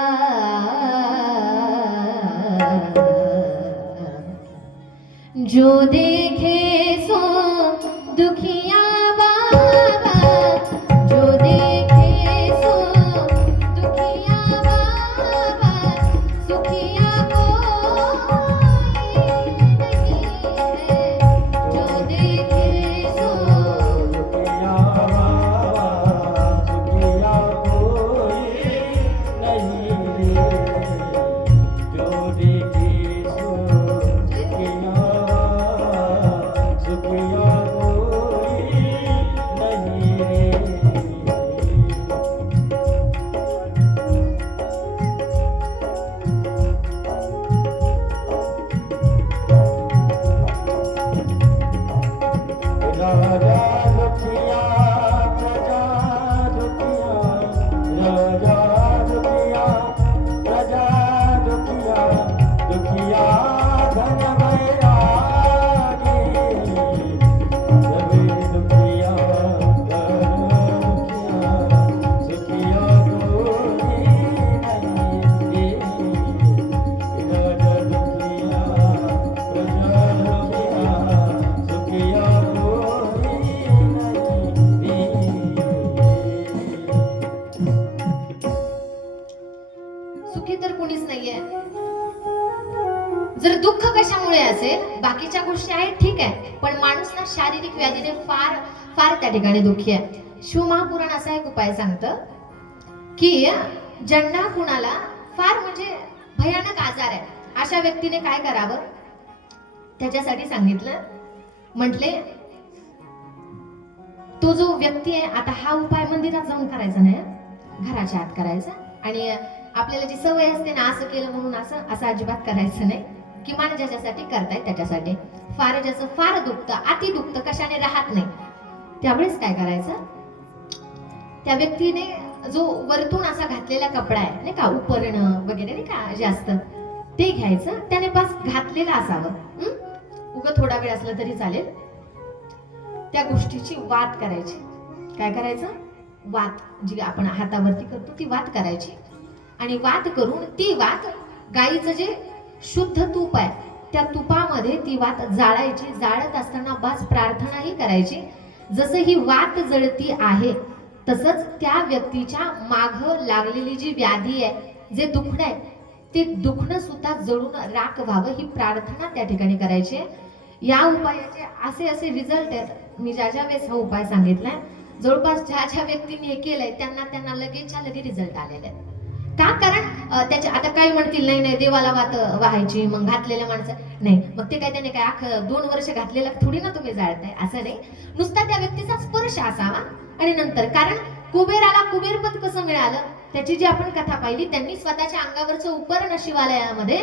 जो देखे सो दुखिया बाबा, जो देखे सो दुखिया बाबा, सुखिया कोई नहीं है. जो देखे सो दुखिया बाबा, सुखिया कोई नहीं रे, जो देखे सो दुखिया, सुखिया कोई जर दुःख कशामुळे असेल, बाकीच्या गोष्टी आहेत ठीक आहे, पण माणूस ना शारीरिक व्याधीने फार फार त्या ठिकाणी दुःखी आहे. शिवमहापुराण असा एक उपाय सांगतं की ज्यांना कुणाला फार म्हणजे भयानक आजार आहे, अशा व्यक्तीने काय करावं त्याच्यासाठी सांगितलं. म्हटले तो जो व्यक्ती आहे, आता हा उपाय मंदिरात जाऊन करायचा नाही, घराच्या आत करायचा. आणि आपल्याला जी सवय असते ना, असं केलं म्हणून असं असं अजिबात करायचं नाही. किमान ज्याच्यासाठी करताय त्याच्यासाठी. फार ज्याचं फार दुखतं, अति दुखतं, कशाने राहत नाही, त्यावेळेस काय करायचं, त्या व्यक्तीने जो वरतून असा घातलेला कपडा आहे नाही का, उपरणं वगैरे नाही का जे असतं, ते घ्यायचं. त्याने बस घातलेलं असावं, उगं थोडा वेळ असलं तरी चालेल. त्या गोष्टीची वात करायची. काय करायचं, वात जी आपण हातावरती करतो ती वात करायची. आणि वात करून ती वात गाईचं जे शुद्ध तूप आहे त्या तुपामध्ये ती वात जाळायची. जाळत असताना बस प्रार्थनाही करायची, जसं ही वात जळती आहे तसंच त्या व्यक्तीच्या माग लागलेली जी व्याधी आहे, जे दुखणं आहे, ते दुखणं सुद्धा जळून राख व्हावं, ही प्रार्थना त्या ठिकाणी करायची. या उपायाचे असे असे रिझल्ट आहेत. मी ज्या वेळेस हा उपाय सांगितलाय, जवळपास ज्या व्यक्तीने हे केलंय त्यांना लगेचच्या लगे रिझल्ट आलेले आहेत. का? कारण त्याच्या आता काही म्हणतील नाही नाही देवाला वात वाहायची, मग घातलेल्या माणसं नाही, मग ते काय त्याने काय 2 वर्ष घातलेलं थोडी ना तुम्ही जाळताय, असं नाही. नुसता त्या व्यक्तीचा स्पर्श असावा. आणि नंतर कारण कुबेराला कुबेरपद कसं मिळालं, त्याची जी आपण कथा पाहिली, त्यांनी स्वतःच्या अंगावरचं उपरण शिवालयामध्ये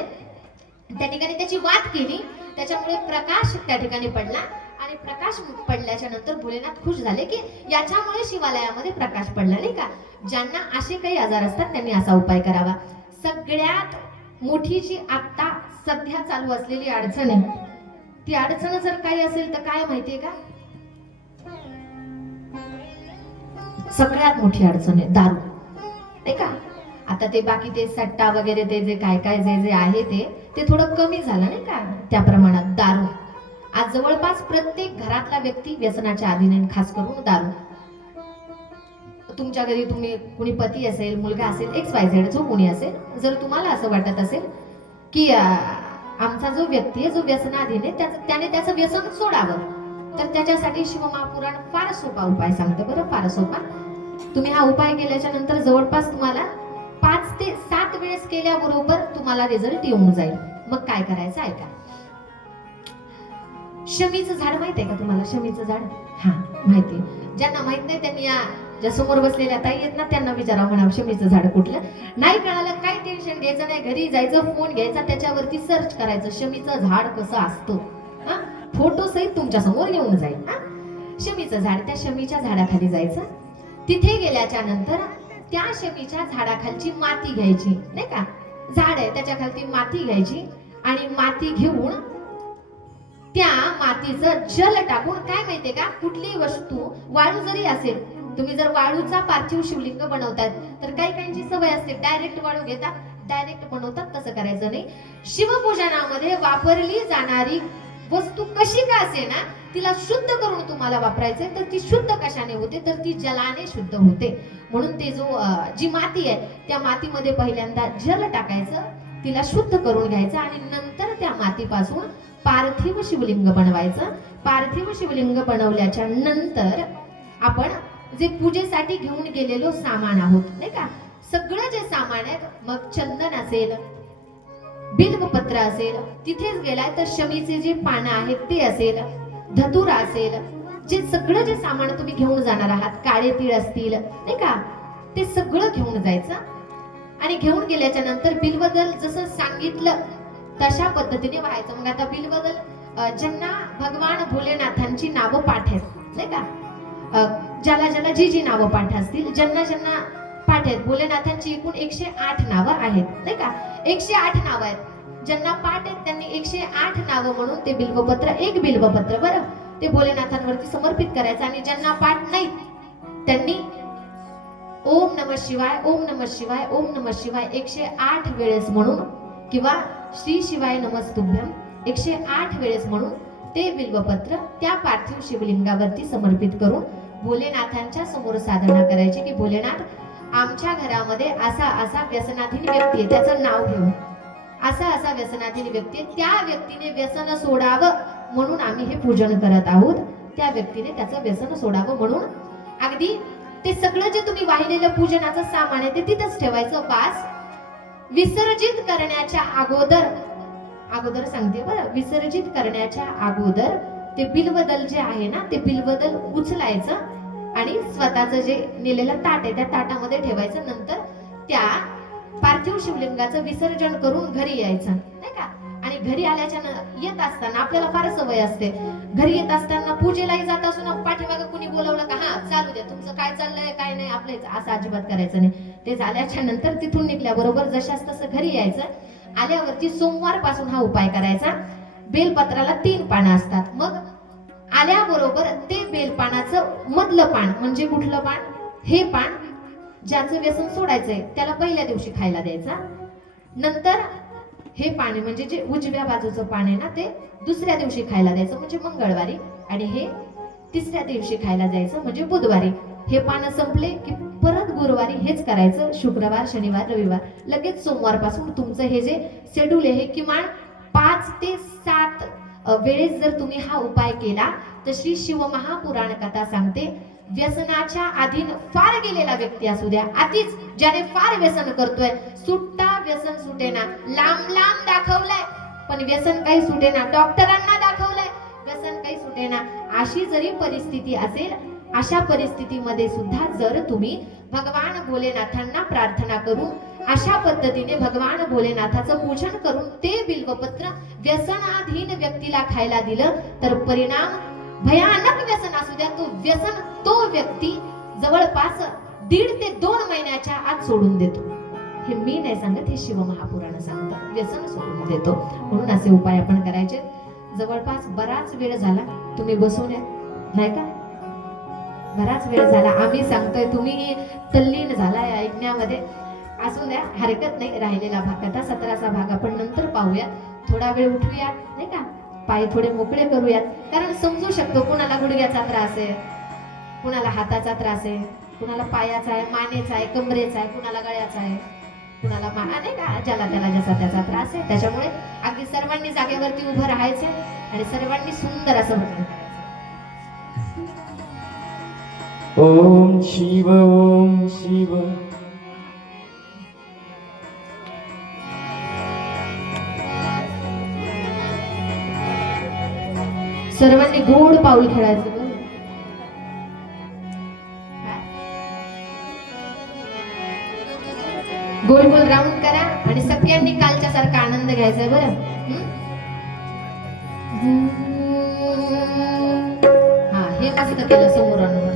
त्या ठिकाणी त्याची वात केली, त्याच्यामुळे प्रकाश त्या ठिकाणी पडला. आणि प्रकाश पडल्याच्या नंतर भोलेनाथ खुश झाले की याच्यामुळे शिवालयामध्ये प्रकाश पडला नाही का. ज्यांना असे काही आजार असतात त्यांनी असा उपाय करावा. सगळ्यात मोठी जी आता सध्या चालू असलेली अडचण आहे, ती अडचण जर काही असेल तर काय माहितीये का, सगळ्यात मोठी अडचण आहे दारू नाही का. आता ते बाकी ते सट्टा वगैरे ते जे काय काय जे आहे ते थोडं कमी झालं नाही का. त्या प्रमाणात दारू आज जवळपास प्रत्येक घरातला व्यक्ती व्यसनाच्या अधीन, खास करून दारू. तुमच्या घरी तुम्ही कुणी पती असेल, मुलगा असेल, XYZ जो कोणी असेल, जर तुम्हाला असं वाटत असेल की आमचा जो व्यक्ती आहे जो व्यसनाधीन आहे त्याने त्याचं व्यसन सोडावं, तर त्याच्यासाठी शिवमहापुराण फार सोपा उपाय सांगतं. बरं, फार सोपा. तुम्ही हा उपाय केल्याच्या नंतर जवळपास तुम्हाला 5 ते 7 वेळेस केल्याबरोबर तुम्हाला रिझल्ट येऊन जाईल. मग काय करायचं ऐका. शमीचं झाड माहिती आहे का तुम्हाला? शमीचं झाड हा माहिती. ज्यांना माहित नाही त्यांनी या ज्या समोर बसलेल्या ताई आहेत ना त्यांना विचारा, म्हणा शमीचं झाड कुठलं. नाही कळालं काही टेन्शन घ्यायचं नाही, घरी जायचं, फोन घ्यायचा, त्याच्यावरती सर्च करायचं शमीचं झाड कसं असतं, फोटो सहित तुमच्या समोर येऊन जाईल. शमीचं झाड, त्या शमीच्या झाडाखाली जायचं. तिथे गेल्याच्या नंतर त्या शमीच्या झाडाखालची माती घ्यायची नाही का, झाड आहे त्याच्या खालती माती घ्यायची. आणि माती घेऊन त्या मातीचं जल टाकून, काय माहितीये का, कुठलीही वस्तू वाळू जरी असेल, तुम्ही जर वाळूचा पार्थिव शिवलिंग बनवतात तर काही काहींची सवय असते डायरेक्ट वाळू घेतात, डायरेक्ट बनवतात. तसं करायचं नाही. शिवपूजनामध्ये वापरली जाणारी वस्तू कशी का असे ना, तिला शुद्ध करून तुम्हाला वापरायचंय. तर ती शुद्ध कशाने होते, तर ती जलाने शुद्ध होते. म्हणून ते जी माती आहे त्या मातीमध्ये पहिल्यांदा जल टाकायचं, तिला शुद्ध करून घ्यायचं आणि नंतर त्या मातीपासून पार्थिव शिवलिंग बनवायचं. पार्थिव शिवलिंग बनवल्याच्या नंतर आपण जे पूजेसाठी घेऊन गेलेलो सामान आहोत नाही का, सगळं जे सामान आहे, मग चंदन असेल, बिल्वपत्र असेल, तिथेच गेलाय तर शमीचे जे पानं आहेत ते असेल, धतुरा असेल, जे सगळं जे सामान तुम्ही घेऊन जाणार आहात, काळे तीळ असतील नाही का, ते सगळं घेऊन जायचं. आणि घेऊन गेल्याच्या नंतर बिल्वदल जसं सांगितलं तशा पद्धतीने व्हायचं. मग आता बिल्वदल ज्यांना भगवान भोलेनाथांची नावं पाठ आहेत नाही का, ज्याला जी नावं पाठ असतील, ज्यांना पाठ आहेत, भोलेनाथांची एकूण 108 नावं आहेत नाही का, 108 नावं आहेत. ज्यांना पाठ आहेत त्यांनी 108 नावं म्हणून ते बिल्वपत्र, एक बिल्वपत्र बरं, ते भोलेनाथांवरती समर्पित करायचं. आणि ज्यांना पाठ नाही त्यांनी ओम नमः शिवाय, ओम नमः शिवाय, ओम नमः शिवाय 108 वेळेस म्हणून, किंवा श्री शिवाय नमस्तुभ्यम 108 वेळेस म्हणून ते बिल्वपत्र त्या पार्थिव शिवलिंगावरती समर्पित करून भोलेनाथांच्या समोर साधना करायची की भोलेनाथ, आमच्या घरामध्ये असा असा व्यसनाधीन व्यक्ती आहे, त्याचं नाव घेऊन असा व्यसनाधीन व्यक्ती, त्या व्यक्तीने व्यसन सोडावं म्हणून आम्ही हे पूजन करत आहोत. त्या व्यक्तीने त्याचं व्यसन सोडावं म्हणून अगदी ते सगळं जे तुम्ही वाहिलेलं पूजनाचं सामान आहे ते तिथंच ठेवायचं. बास विसर्जित करण्याच्या अगोदर सांगते बरं, विसर्जित करण्याच्या अगोदर ते बिल्वदल जे आहे ना, ते बिल्वदल उचलायचं आणि स्वतःचं जे नेलेलं ताट आहे त्या ताटामध्ये ठेवायचं. नंतर त्या पार्थिव शिवलिंगाचं विसर्जन करून घरी यायचं, नाही का. आणि घरी आल्याच्या येत असताना आपल्याला फार सवय असते, घरी येत असताना पूजेलाही जात असून पाठीमागे कुणी बोलवलं का हा चालू द्या, तुमचं काय चाललंय काय नाही, आपलं असं अजिबात करायचं नाही. ते झाल्याच्या नंतर तिथून निघल्याबरोबर जशास तसं घरी यायचं. आल्यावरती सोमवार पासून हा उपाय करायचा. बेलपत्राला 3 पानं असतात. मग आल्याबरोबर ते बेलपानाचं मधलं पान म्हणजे कुठलं पान, हे पान ज्याचं व्यसन सोडायचंय त्याला पहिल्या दिवशी खायला द्यायचा. नंतर हे पान म्हणजे जे उजव्या बाजूचं पान आहे ना, ते दुसऱ्या दिवशी खायला द्यायचं म्हणजे मंगळवारी. आणि हे तिसऱ्या दिवशी खायला द्यायचं म्हणजे बुधवारी. हे पानं संपले की परत गुरुवारी हेच करायचं. शुक्रवार, शनिवार, रविवार, लगेच सोमवार पासून तुमचं हे जे शेड्यूल आहे किमान 5 ते 7 वेळेस जर तुम्ही हा उपाय केला तर श्री शिवमहापुराण कथा सांगते, व्यसनाच्या अधीन फार गेलेला व्यक्ती असू द्या, आधीच ज्याने फार व्यसन करतोय, सुट्टा व्यसन सुटेना, लांब दाखवलंय पण व्यसन काही सुटेना, डॉक्टरांना दाखवलंय व्यसन काही सुटेना, अशी जरी परिस्थिती असेल, अशा परिस्थितीमध्ये सुद्धा जर तुम्ही भगवान भोलेनाथांना प्रार्थना करून अशा पद्धतीने भगवान भोलेनाथाचं पूजन करून ते बिल्वपत्र व्यसनाधीन व्यक्तीला खायला दिलं तर परिणाम भयानक व्यसन असू द्या, तो व्यक्ती जवळपास 1.5 ते 2 महिन्याच्या आत सोडून देतो. हे मी नाही सांगत, हे शिवमहापुराण सांगतं, व्यसन सोडून देतो. म्हणून असे उपाय आपण करायचे. जवळपास बराच वेळ झाला तुम्ही बसून नाही का, बराच वेळ झाला आम्ही सांगतोय, तुम्ही तल्लीन झालाय ऐकण्यामध्ये. असू द्या, हरकत नाही. राहिलेला भाग आता 17चा भाग आपण नंतर पाहूया. थोडा वेळ उठूयात, नाही का, पाय थोडे मोकळे करूयात. कारण समजू शकतो कुणाला गुडघ्याचा त्रास आहे, कुणाला हाताचा त्रास आहे, कुणाला पायाचा आहे, मानेचा आहे, कमरेचा आहे, कुणाला गळ्याचा आहे, कुणाला नाही का, ज्याला त्याला जसा त्याचा त्रास आहे. त्याच्यामुळे अगदी सर्वांनी जागेवरती उभं राहायचं आणि सर्वांनी सुंदर असं म्हटलं. ओम शिव ओम शिव. सर्वांनी गोड पाऊल खेळायचं. गोल गोल राऊंड करा आणि सगळ्यांनी कालच्या सारखा आनंद घ्यायचा बरं. हा, हे मस्त केलं, समोर आणून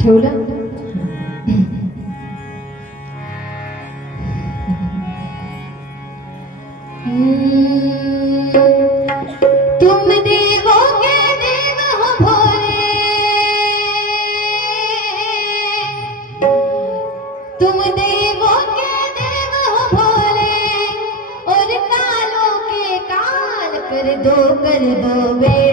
ठेवलं. तुम देवों के देव हो भोले, तुम देवों के देव हो भोले, और कालों के काल कर दो वे.